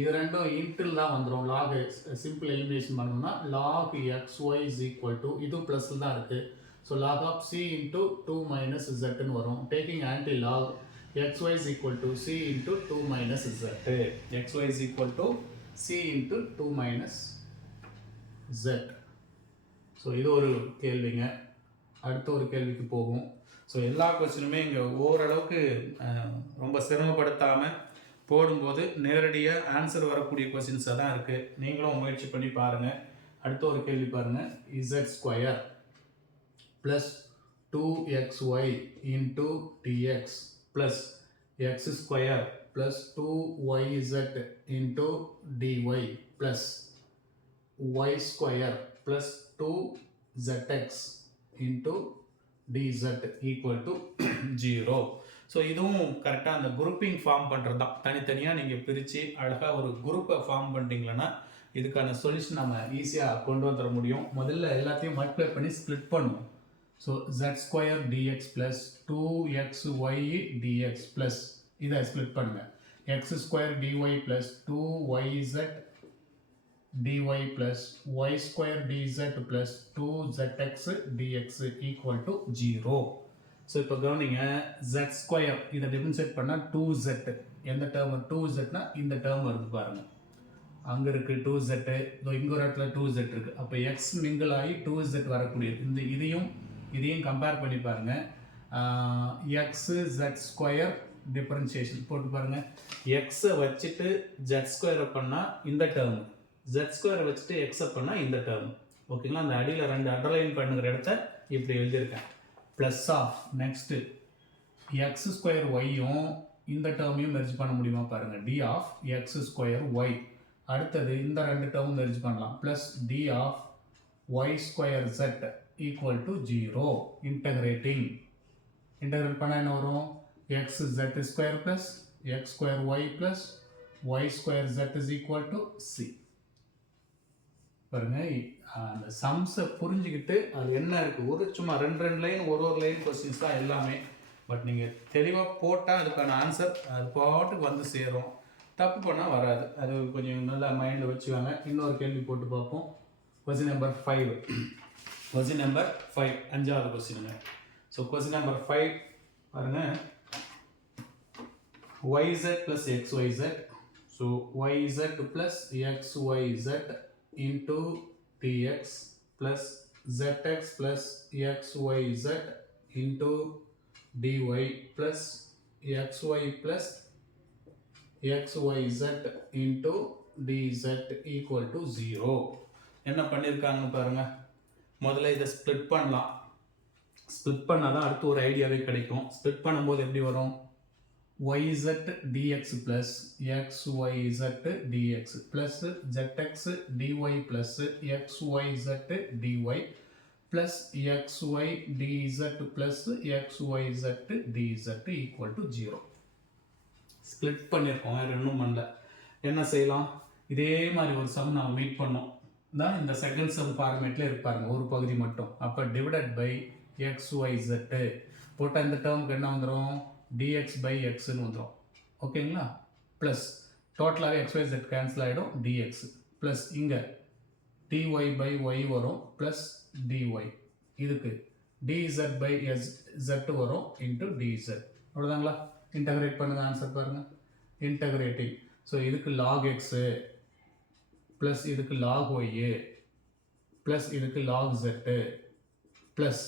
இது ரெண்டும் இன்டில் தான் வந்துடும். லாக் சிம்பிள் எலிமினேஷன் பண்ணணும்னா log xy is equal to, இதுவும் ப்ளஸில் தான் இருக்குது. So log of c into 2 minus zன்னு வரும். Taking anti log xy is equal to c into 2 minus z. xy is equal to c into 2 minus z. So இது ஒரு கேள்விங்க. அடுத்த ஒரு கேள்விக்கு போகும். ஸோ எல்லா கொஸ்டினுமே இங்கே ஓரளவுக்கு ரொம்ப சிரமப்படுத்தாமல் போடும்போது நேரடியாக ஆன்சர் வரக்கூடிய கொஸ்டின்ஸாக தான் இருக்குது. நீங்களும் முயற்சி பண்ணி பாருங்கள். அடுத்த ஒரு கேள்வி பாருங்கள். z² + 2xy × dx + x² + 2yz × dy + y² + 2zx × dz = 0. So இதுவும் கரெக்டாக அந்த குரூப்பிங் ஃபார்ம் பண்ணுறது தான். தனித்தனியாக நீங்கள் பிரித்து அழகாக ஒரு குரூப்பை ஃபார்ம் பண்ணிட்டீங்களன்னா இதுக்கான சொல்யூஷன் நம்ம ஈஸியாக கொண்டு வந்துட முடியும். முதல்ல எல்லாத்தையும் மல்டிப்ளை பண்ணி ஸ்ப்ளிட் பண்ணுவோம். So z² dx + 2xy dx + இதை ஸ்ப்ளிட் பண்ணுங்கள். x² dy + 2yz dy + y² dz + 2zx dx = 0. So இப்போ கவனிங்க, z² இதை டிஃபரன்ஷியேட் பண்ணால் 2z. எந்த டேர்ம் 2zனா இந்த டேர்ம் வருது பாருங்கள். அங்கே இருக்குது 2z, இங்கே ஒரு இடத்துல 2z இருக்குது. அப்போ x மிங்கிள் ஆகி 2z வரக்கூடியது. இதையும் கம்பேர் பண்ணி பாருங்கள். x(z²) டிஃபரன்ஷியேஷன் போட்டு பாருங்கள். எக்ஸை வச்சுட்டு z² பண்ணால் இந்த டேர்ம், z² வச்சுட்டு எக்ஸை பண்ணால் இந்த டேர்ம். ஓகேங்களா? அந்த அடியில் 2 அண்டர்லைன் பண்ணுங்கிற இடத்த இப்படி எழுதியிருக்கேன். ப்ளஸ் ஆஃப் நெக்ஸ்ட்டு x²yயும் இந்த டேர்மையும் மெர்ஜ் பண்ண முடியுமா பாருங்கள். d of x²y. அடுத்தது இந்த 2 டேர்மும் மெர்ஜ் பண்ணலாம். Plus d of y²z = 0. Integrating integrate பண்ணால் என்ன வரும்? x(z² + x²y + y²z = c. பாருங்க, அந்த சம்ஸை புரிஞ்சுக்கிட்டு அது என்ன இருக்குது, ஒரு சும்மா 2 லைன் ஒரு லைன் கொஸ்டின்ஸ் தான் எல்லாமே. பட் நீங்கள் தெளிவாக போட்டால் அதுக்கான ஆன்சர் அது பாட்டுக்கு வந்து சேரும். தப்பு பண்ணால் வராது. அது கொஞ்சம் நல்லா மைண்டில் வச்சுவாங்க. இன்னொரு கேள்வி போட்டு பார்ப்போம். Question number 5. கொஸ்டின் நம்பர் 5 5வது கொஸ்டினுங்க. ஸோ கொஸ்டின் நம்பர் 5 பாருங்கள். yz + xyz. So yz + xyz into dx plus zx plus xyz into dy plus xy plus xyz into dz = 0. என்ன பண்ணியிருக்காங்கன்னு பாருங்க. முதல்ல இதை ஸ்ப்ளிட் பண்ணலாம். ஸ்ப்ளிட் பண்ணால் தான் அடுத்து ஒரு ஐடியாவே கிடைக்கும். ஸ்ப்ளிட் பண்ணும்போது எப்படி வரும்? yz dx plus xyz dx plus zx dy plus xyz dy plus xy dz plus xyz dz = 0. Split பண்ணியிருக்கோம், வேறு இன்னும் பண்ணல. என்ன செய்யலாம்? இதே மாதிரி ஒரு சம் நம்ம மீட் பண்ணோம் தான் இந்த செகண்ட் சம் ஃபார்மேட்டில் இருப்பாருங்க, ஒரு பகுதி மட்டும். அப்போ டிவைடட் பை xyz போட்டால் இந்த டேர்முக்கு என்ன வந்துடும்? dx by xன்னு வந்துடும். ஓகேங்களா? ப்ளஸ் டோட்டலாகவே xyz கேன்சல் ஆகிடும், dx ப்ளஸ் இங்கே dy by y வரும் ப்ளஸ் dy. இதுக்கு dz by z வரும் இன்ட்டு dz. அவ்வளோதாங்களா? இன்டகிரேட் பண்ணுங்க, ஆன்சர் பாருங்கள். இன்டகிரேட்டிங். ஸோ இதுக்கு log x ப்ளஸ் இதுக்கு log y ப்ளஸ் இதுக்கு log z ப்ளஸ்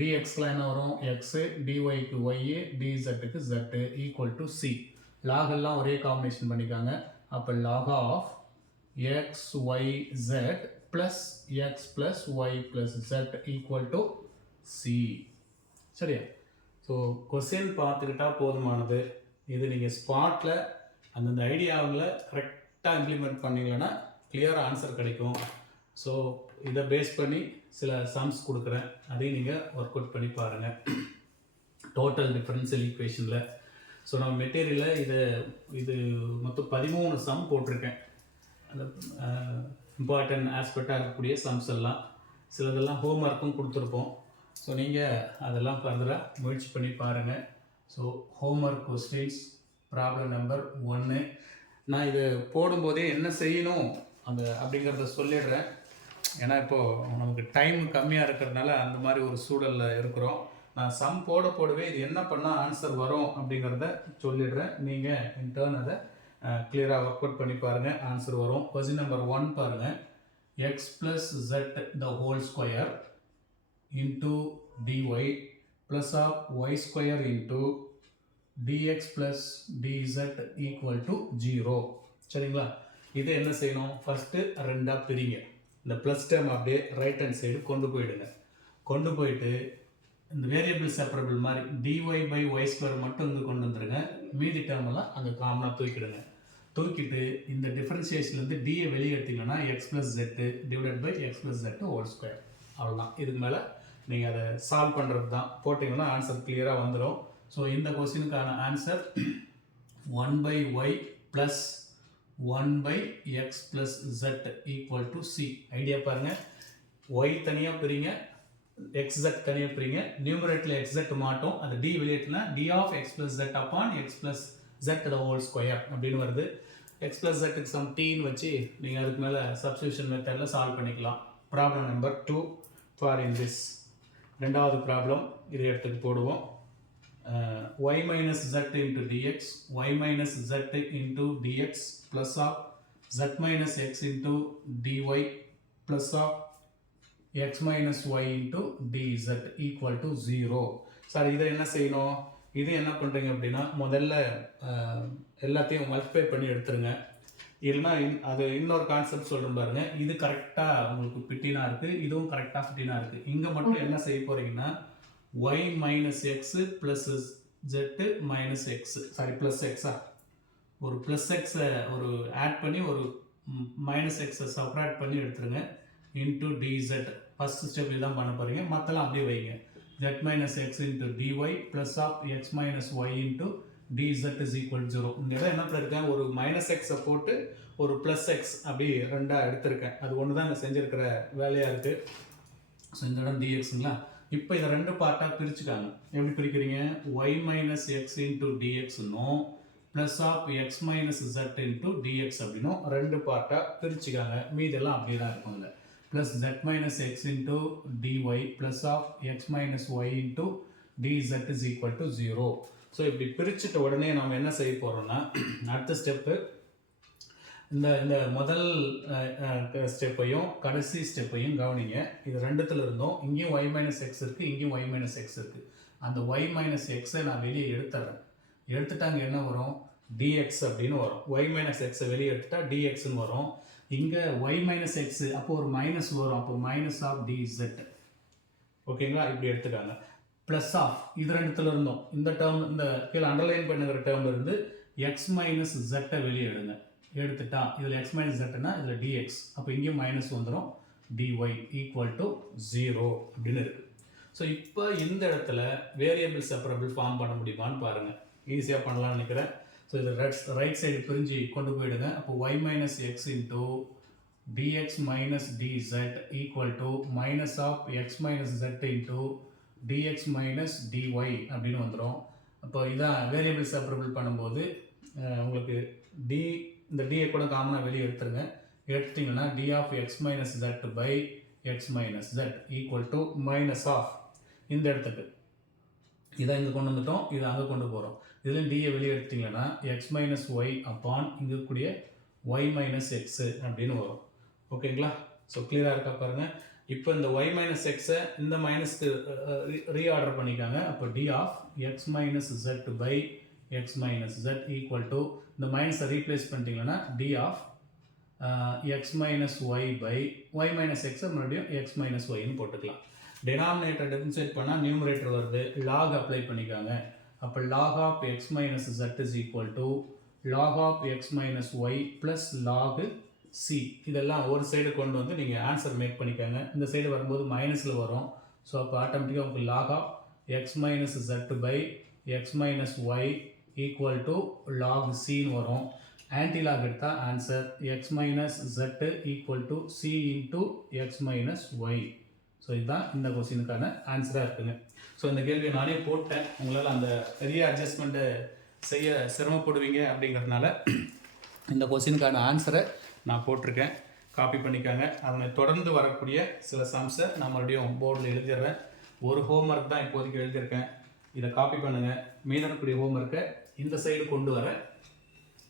dxலாம் என்ன வரும்? x, dyக்கு y, dzக்கு z = c. log எல்லாம் ஒரே காம்பினேஷன் பண்ணிக்காங்க. அப்போ log of x, y, z plus x plus y plus z = c. சரியா? ஸோ கொஸ்டின் பார்த்துக்கிட்டா போதுமானது. இது நீங்கள் ஸ்பாட்டில் அந்தந்த ஐடியாவில் கரெக்டாக இம்ப்ளிமெண்ட் பண்ணிங்கன்னா கிளியராக ஆன்சர் கிடைக்கும். ஸோ இதை பேஸ் பண்ணி சில சம்ஸ் கொடுக்குறேன், அதையும் நீங்கள் ஒர்க் அவுட் பண்ணி பாருங்கள். டோட்டல் டிஃபரன்ஷியல் ஈக்குவேஷனில் ஸோ நம்ம மெட்டீரியலில் இது மொத்தம் 13 சம் போட்டிருக்கேன். அந்த இம்பார்ட்டன்ட் ஆஸ்பெக்டாக இருக்கக்கூடிய சம்ஸ் எல்லாம், சிலதெல்லாம் ஹோம் ஒர்க்கும் கொடுத்துருப்போம். ஸோ நீங்கள் அதெல்லாம் ஃபர்தராக முயற்சி பண்ணி பாருங்கள். So home work questions problem number 1. நான் இது போடும்போதே என்ன செய்யணும் அப்படிங்கிறத சொல்லிடுறேன். ஏன்னா இப்போது நமக்கு டைம் கம்மியாக இருக்கிறதுனால அந்த மாதிரி ஒரு சூழலில் இருக்கிறோம். நான் சம் போடவே இது என்ன பண்ணால் ஆன்சர் வரும் அப்படிங்கிறத சொல்லிடுறேன். நீங்கள் இன்டர்ன் அதை கிளியராக ஒர்க் அவுட் பண்ணி பாருங்கள், ஆன்சர் வரும். கொஸ்டின் நம்பர் 1 பாருங்கள். x plus z the whole square into dy plus of y square into dx plus dz equal to 0. சரிங்களா? இது என்ன செய்யணும்? ஃபஸ்ட்டு ரெண்டா பிரிங்க. இந்த ப்ளஸ் டேர்ம் அப்படியே ரைட் ஹேண்ட் சைடு கொண்டு போயிடுங்க. கொண்டு போயிட்டு இந்த வேரியபிள் செப்பரபிள் மாதிரி dy by y square மட்டும் இங்கே கொண்டு வந்துடுங்க. மீதி டேர்மெல்லாம் அங்கே காமனாக தூக்கிடுங்க. தூக்கிட்டு இந்த டிஃபரன்சியேஷன்லேருந்து டியை வெளியே எடுத்தீங்கன்னா x plus z divided by x plus z whole square. அவ்வளோதான். இதுக்கு மேலே நீங்கள் அதை சால்வ் பண்ணுறது தான். போட்டிங்கன்னா ஆன்சர் கிளியராக வந்துடும். ஸோ இந்த கொஸ்டினுக்கான answer 1 by y plus 1 by x plus z equal to c. Idea பாருங்கள். y தனியாக பிரிங்க, xz தனியாக பிரிங்க. நியூமரேட்டில் xz மாட்டோம். அது d வெளியேட்டுனா d of x plus z upon x plus z the whole square அப்படின்னு வருது. x plus z க்கு some tன்னு வச்சு நீங்கள் அதுக்கு மேலே சப்ஸ்டியூஷன் மெத்தடில் சால்வ் பண்ணிக்கலாம். Problem number 2 for in this. ரெண்டாவது ப்ராப்ளம் இதை எடுத்துக்கு போடுவோம். y minus z into dx, y minus z into dx plus of z minus x into dy plus of x minus y into dz equal to 0. Sir இதை என்ன செய்யணும்? இது என்ன பண்ணுறீங்க அப்படின்னா முதல்ல எல்லாத்தையும் மல்டிப்ளை பண்ணி எடுத்துருங்க. இல்லைனா அது இன்னொரு கான்செப்ட் சொல்கிறேன் பாருங்க. இது கரெக்டாக உங்களுக்கு ஃபிட்டினாக இருக்குது, இதுவும் கரெக்டாக ஃபிட்டினாக இருக்குது. இங்கே மட்டும் என்ன செய்ய போகிறீங்கன்னா y minus x plus z minus x, sorry plus எக்ஸா, ஒரு ப்ளஸ் எக்ஸை ஒரு ஆட் பண்ணி ஒரு மைனஸ் எக்ஸை செப்பரேட் பண்ணி எடுத்துருங்க. இன்ட்டு dz ஃபஸ்ட் ஸ்டெப் இதுதான் பண்ண போகிறீங்க. மற்றெல்லாம் அப்படியே வைங்க. z minus x into dy plus of x minus y into dz is equal to 0. இந்த இடம் என்ன பண்ணிருக்கேன்? ஒரு மைனஸ் எக்ஸை போட்டு ஒரு ப்ளஸ் எக்ஸ் அப்படி ரெண்டாக எடுத்திருக்கேன். அது ஒன்று தான் இங்கே செஞ்சுருக்கிற வேலையாக இருக்குது. ஸோ இந்த இடம் dxங்களா. இப்போ இதை ரெண்டு பார்ட்டாக பிரிச்சுக்காங்க. எப்படி பிரிக்கிறீங்க? y minus x into dxன்னும் plus of x minus z into dx அப்படின்னும் ரெண்டு பார்ட்டாக பிரிச்சுக்காங்க. மீதெல்லாம் அப்படியே தான் இருக்குங்க. Plus z minus x into dy plus of x minus y into dz is equal to 0. So இப்படி பிரிச்சுட்ட உடனே நம்ம என்ன செய்ய போகிறோம்னா அடுத்த ஸ்டெப்பு இந்த இந்த முதல் ஸ்டெப்பையும் கடைசி ஸ்டெப்பையும் கவனிங்க. இது ரெண்டுத்தில் இருந்தோம். இங்கேயும் y மைனஸ் எக்ஸ் இருக்குது, இங்கேயும் y மைனஸ் எக்ஸ் இருக்குது. அந்த y மைனஸ் எக்ஸை நான் வெளியே எடுத்துட்றேன். எடுத்துட்டாங்க என்ன வரும்? dx அப்படின்னு வரும். y மைனஸ் எக்ஸை வெளியே எடுத்துட்டா dxன்னு வரும். இங்கே y மைனஸ் எக்ஸு அப்போ ஒரு மைனஸ் வரும். அப்போ மைனஸ் ஆஃப் dz. ஓகேங்களா? இப்படி எடுத்துக்காங்க. ப்ளஸ் ஆஃப் இது ரெண்டுத்தில் இருந்தோம். இந்த டேர்ம் இந்த கீழே அண்டர்லைன் பண்ணுங்கிற டேர்ம்ல இருந்து x மைனஸ் ஜெட்டை வெளியே எடுங்க. எடுத்துட்டா இதில் x மைனஸ் ஜெட்னா இதில் dx. அப்போ இங்கேயும் மைனஸ் வந்துடும். dy ஈக்குவல் டு 0 அப்படின்னு இருக்குது. ஸோ இப்போ இந்த இடத்துல வேரியபிள் செப்பரபிள் ஃபார்ம் பண்ண முடியுமான்னு பாருங்கள். ஈஸியாக பண்ணலாம்னு நினைக்கிறேன். ஸோ இது ரைட் சைடு பிரிஞ்சு கொண்டு போயிடுங்க. அப்போ y minus x into dx minus dz equal to minus of x minus z into dx minus dy அப்படின்னு வந்துடும். அப்போ இதான் வேரியபிள் செப்பரபிள் பண்ணும்போது உங்களுக்கு இந்த டியை கூட காமனாக வெளியே எடுத்துருங்க. எடுத்துட்டிங்கன்னா d of x minus z by x minus z equal to minus of இந்த இடத்துக்கு இதை இங்கே கொண்டு வந்துட்டோம். இதை அங்கே கொண்டு போகிறோம். இதில் டியை வெளியே எடுத்திங்கன்னா x மைனஸ் ஒய் அப்பான் இங்கே கூடிய y மைனஸ் எக்ஸு அப்படின்னு வரும். ஓகேங்களா? ஸோ கிளியராக இருக்கா பாருங்கள். இப்போ இந்த y மைனஸ் எக்ஸை இந்த மைனஸ்க்கு ரீஆர்டர் பண்ணிக்காங்க. அப்போ d of x minus z by x minus z equal to இந்த மைனஸை ரீப்ளேஸ் பண்ணிட்டீங்கன்னா d of x minus y by y minus x மறுபடியும் x minus y ன்னு போட்டுக்கலாம். டினாமினேட்டர் டிஃபரன்ஷியேட் பண்ணால் நியூமரேட்டர் வருது. லாக் அப்ளை பண்ணிக்காங்க. அப்போ log of x minus z is equal to log of x minus y plus log c. இதெல்லாம் ஒரு side கொண்டு வந்து நீங்கள் ஆன்சர் மேக் பண்ணிக்காங்க. இந்த சைடு வரும்போது மைனஸில் வரும். ஸோ அப்போ ஆட்டோமேட்டிக்காக உங்களுக்கு log of x minus z by x minus y equal to log c வரும். ஆன்டி லாக் எடுத்தால் answer x minus z equal to c into x minus y. So இதுதான் இந்த கொஸ்டினுக்கான ஆன்சராக இருக்குங்க. ஸோ இந்த கேள்வியை நானே போட்டேன். உங்களால் அந்த பெரிய அட்ஜஸ்ட்மெண்ட்டை செய்ய சிரமப்படுவீங்க அப்படிங்கிறதுனால இந்த கொஸ்டினுக்கான ஆன்சரை நான் போட்டிருக்கேன். காப்பி பண்ணிக்காங்க. அதனை தொடர்ந்து வரக்கூடிய சில சம்ஸை நான் மறுபடியும் போர்டில் எழுதிடுறேன். ஒரு ஹோம்ஒர்க் தான் இப்போதைக்கு எழுதியிருக்கேன். இதை காப்பி பண்ணுங்கள். மீதனக்கூடிய ஹோம்ஒர்க்கை இந்த சைடு கொண்டு வர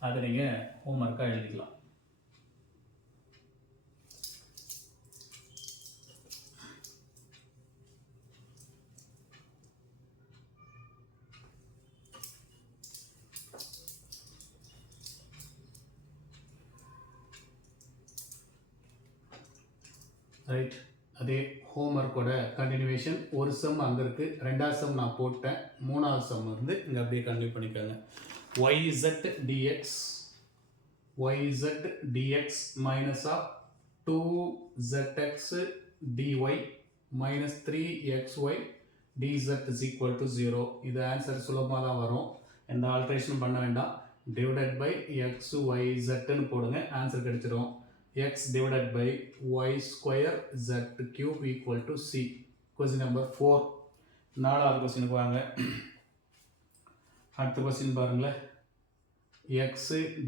அதை நீங்கள் ஹோம்ஒர்க்காக எழுதிக்கலாம். ரைட். அதே ஹோம்ஒர்க்கோட கண்டினியூவேஷன். ஒரு சம் அங்கே இருக்குது, ரெண்டாவது சம் நான் போட்டேன், மூணாவது சம் வந்து இங்கே அப்படியே கண்டினியூ பண்ணிக்கோங்க. yz dx minus of 2zx dy minus 3xy dz is equal to 0. இது ஆன்சர் சுலபமாக தான் வரும், எந்த ஆல்ட்ரேஷனும் பண்ண வேண்டாம். டிவைடட் பை xyzன்னு போடுங்க, ஆன்சர் கிடைச்சிடும். x divided by y square z cube equal to c. Question number 4. நாலாவது கொஸ்டினுக்கு வாங்க. அடுத்த கொஸ்டின் பாருங்களேன். x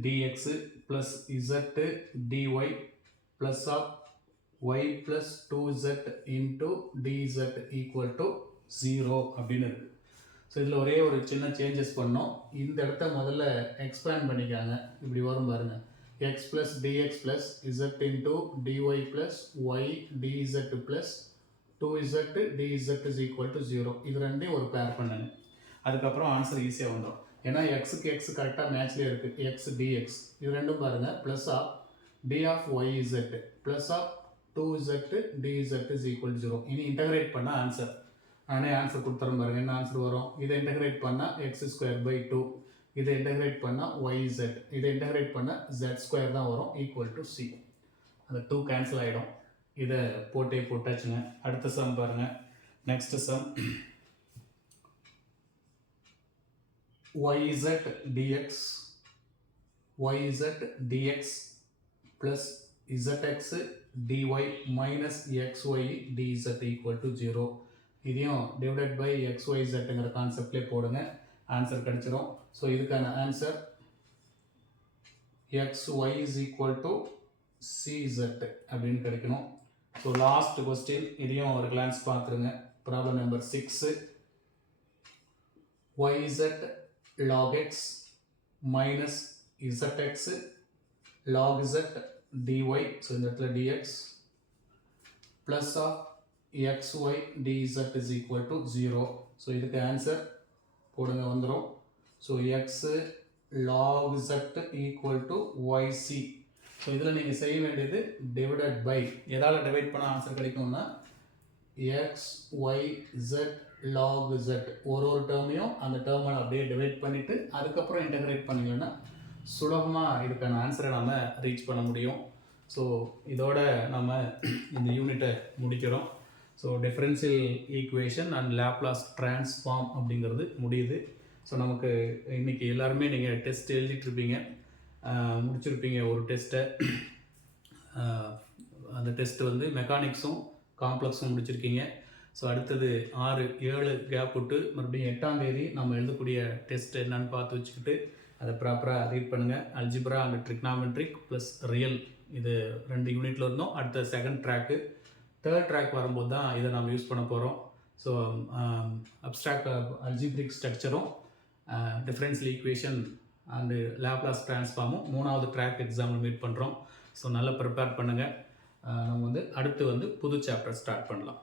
dx plus z dy plus of y plus 2z into dz equal to 0 அப்படின்னு இருக்கு. ஸோ இதில் ஒரே ஒரு சின்ன சேஞ்சஸ் பண்ணோம். இந்த இடத்த முதல்ல எக்ஸ்பேண்ட் பண்ணிக்காங்க. இப்படி வரும் பாருங்க, x plus dx plus z into dy plus y dz plus 2z dz is equal to 0. இது ரெண்டையும் ஒரு பேர் பண்ணுங்க, அதுக்கப்புறம் ஆன்சர் ஈஸியாக வந்துடும். ஏன்னா எக்ஸுக்கு எக்ஸ் கரெக்டாக மேட்ச்லேயே இருக்குது. எக்ஸ் டிஎக்ஸ் இது ரெண்டும் பாருங்கள், plus of D of y z plus of 2z dz is equal to 0. இனி இன்டகிரேட் பண்ணால் ஆன்சர், நானே ஆன்சர் கொடுத்துறேன் பாருங்க, என்ன ஆன்சர் வரும். இதை இன்டகிரேட் பண்ணால் எக்ஸ் ஸ்கொயர் பை 2, இதை இன்டகிரேட் பண்ணால் yz, இதை இன்டகிரேட் பண்ணால் z ஸ்கொயர் தான் வரும், ஈக்குவல் டு c. அந்த 2 கேன்சல் ஆகிடும். இதை போட்டாச்சுங்க. அடுத்த சம் பாருங்கள். Next sum yz dx plus zx dy minus xy dz equal to 0. இதையும் டிவைடட் பை xyzங்கிற கான்செப்ட்லேயே போடுங்க, ஆன்சர் கிடைச்சிரும். ஸோ இதுக்கான answer xy is equal to cz அப்படின்னு கிடைக்கணும். ஸோ லாஸ்ட் கொஸ்டின், இதையும் ஒரு கிளான்ஸ் பார்த்துருங்க. Problem number 6. yz log x minus zx log z dy, so இந்த இடத்துல dx plus of xy dz is equal to 0. So இதுக்கு answer போடுங்க, வந்துடும். So x log z equal to yc. So இதில் நீங்கள் செய்ய வேண்டியது டிவைடட் பை, எதால் டிவைட் பண்ணால் ஆன்சர் கிடைக்கும்னா x y z log z, ஒரு டேர்மையும் அந்த டேர்மை அப்படியே டிவைட் பண்ணிவிட்டு அதுக்கப்புறம் இன்டகிரேட் பண்ணிங்கன்னா சுலபமாக இதுக்கான ஆன்சரை நம்ம ரீச் பண்ண முடியும். ஸோ இதோட நம்ம இந்த யூனிட்டை முடிக்கிறோம். So differential equation and Laplace transform அப்படிங்கிறது முடியுது. ஸோ நமக்கு இன்றைக்கி எல்லாருமே நீங்கள் டெஸ்ட் எழுதிட்டுருப்பீங்க, முடிச்சிருப்பீங்க ஒரு டெஸ்ட்டை. அந்த டெஸ்ட்டு வந்து மெக்கானிக்ஸும் காம்ப்ளெக்ஸும் முடிச்சிருக்கீங்க. ஸோ அடுத்தது 6-7 கேப் விட்டு மறுபடியும் 8ஆம் தேதி நம்ம எழுதக்கூடிய டெஸ்ட் என்னன்னு பார்த்து வச்சுக்கிட்டு அதை ப்ராப்பராக ரீட் பண்ணுங்கள். Algebra and trigonometric plus real, இது 2 யூனிட்டில் இருந்தோம். அடுத்த செகண்ட் ட்ராக்கு, தேர்ட் ட்ராக் வரும்போது தான் இதை நம்ம யூஸ் பண்ண போகிறோம். ஸோ அப்ஸ்ட்ராக்ட் அல்ஜிப்ரிக் ஸ்ட்ரக்சரும் டிஃபரன்ஷியல் ஈக்குவேஷன் அண்டு லேப்லாஸ் ட்ரான்ஸ்ஃபார்மும் 3வது ட்ராக் எக்ஸாமில் மீட் பண்ணுறோம். ஸோ நல்லா ப்ரிப்பேர் பண்ணுங்கள். நம்ம வந்து அடுத்து வந்து புது சாப்டர் ஸ்டார்ட் பண்ணலாம்.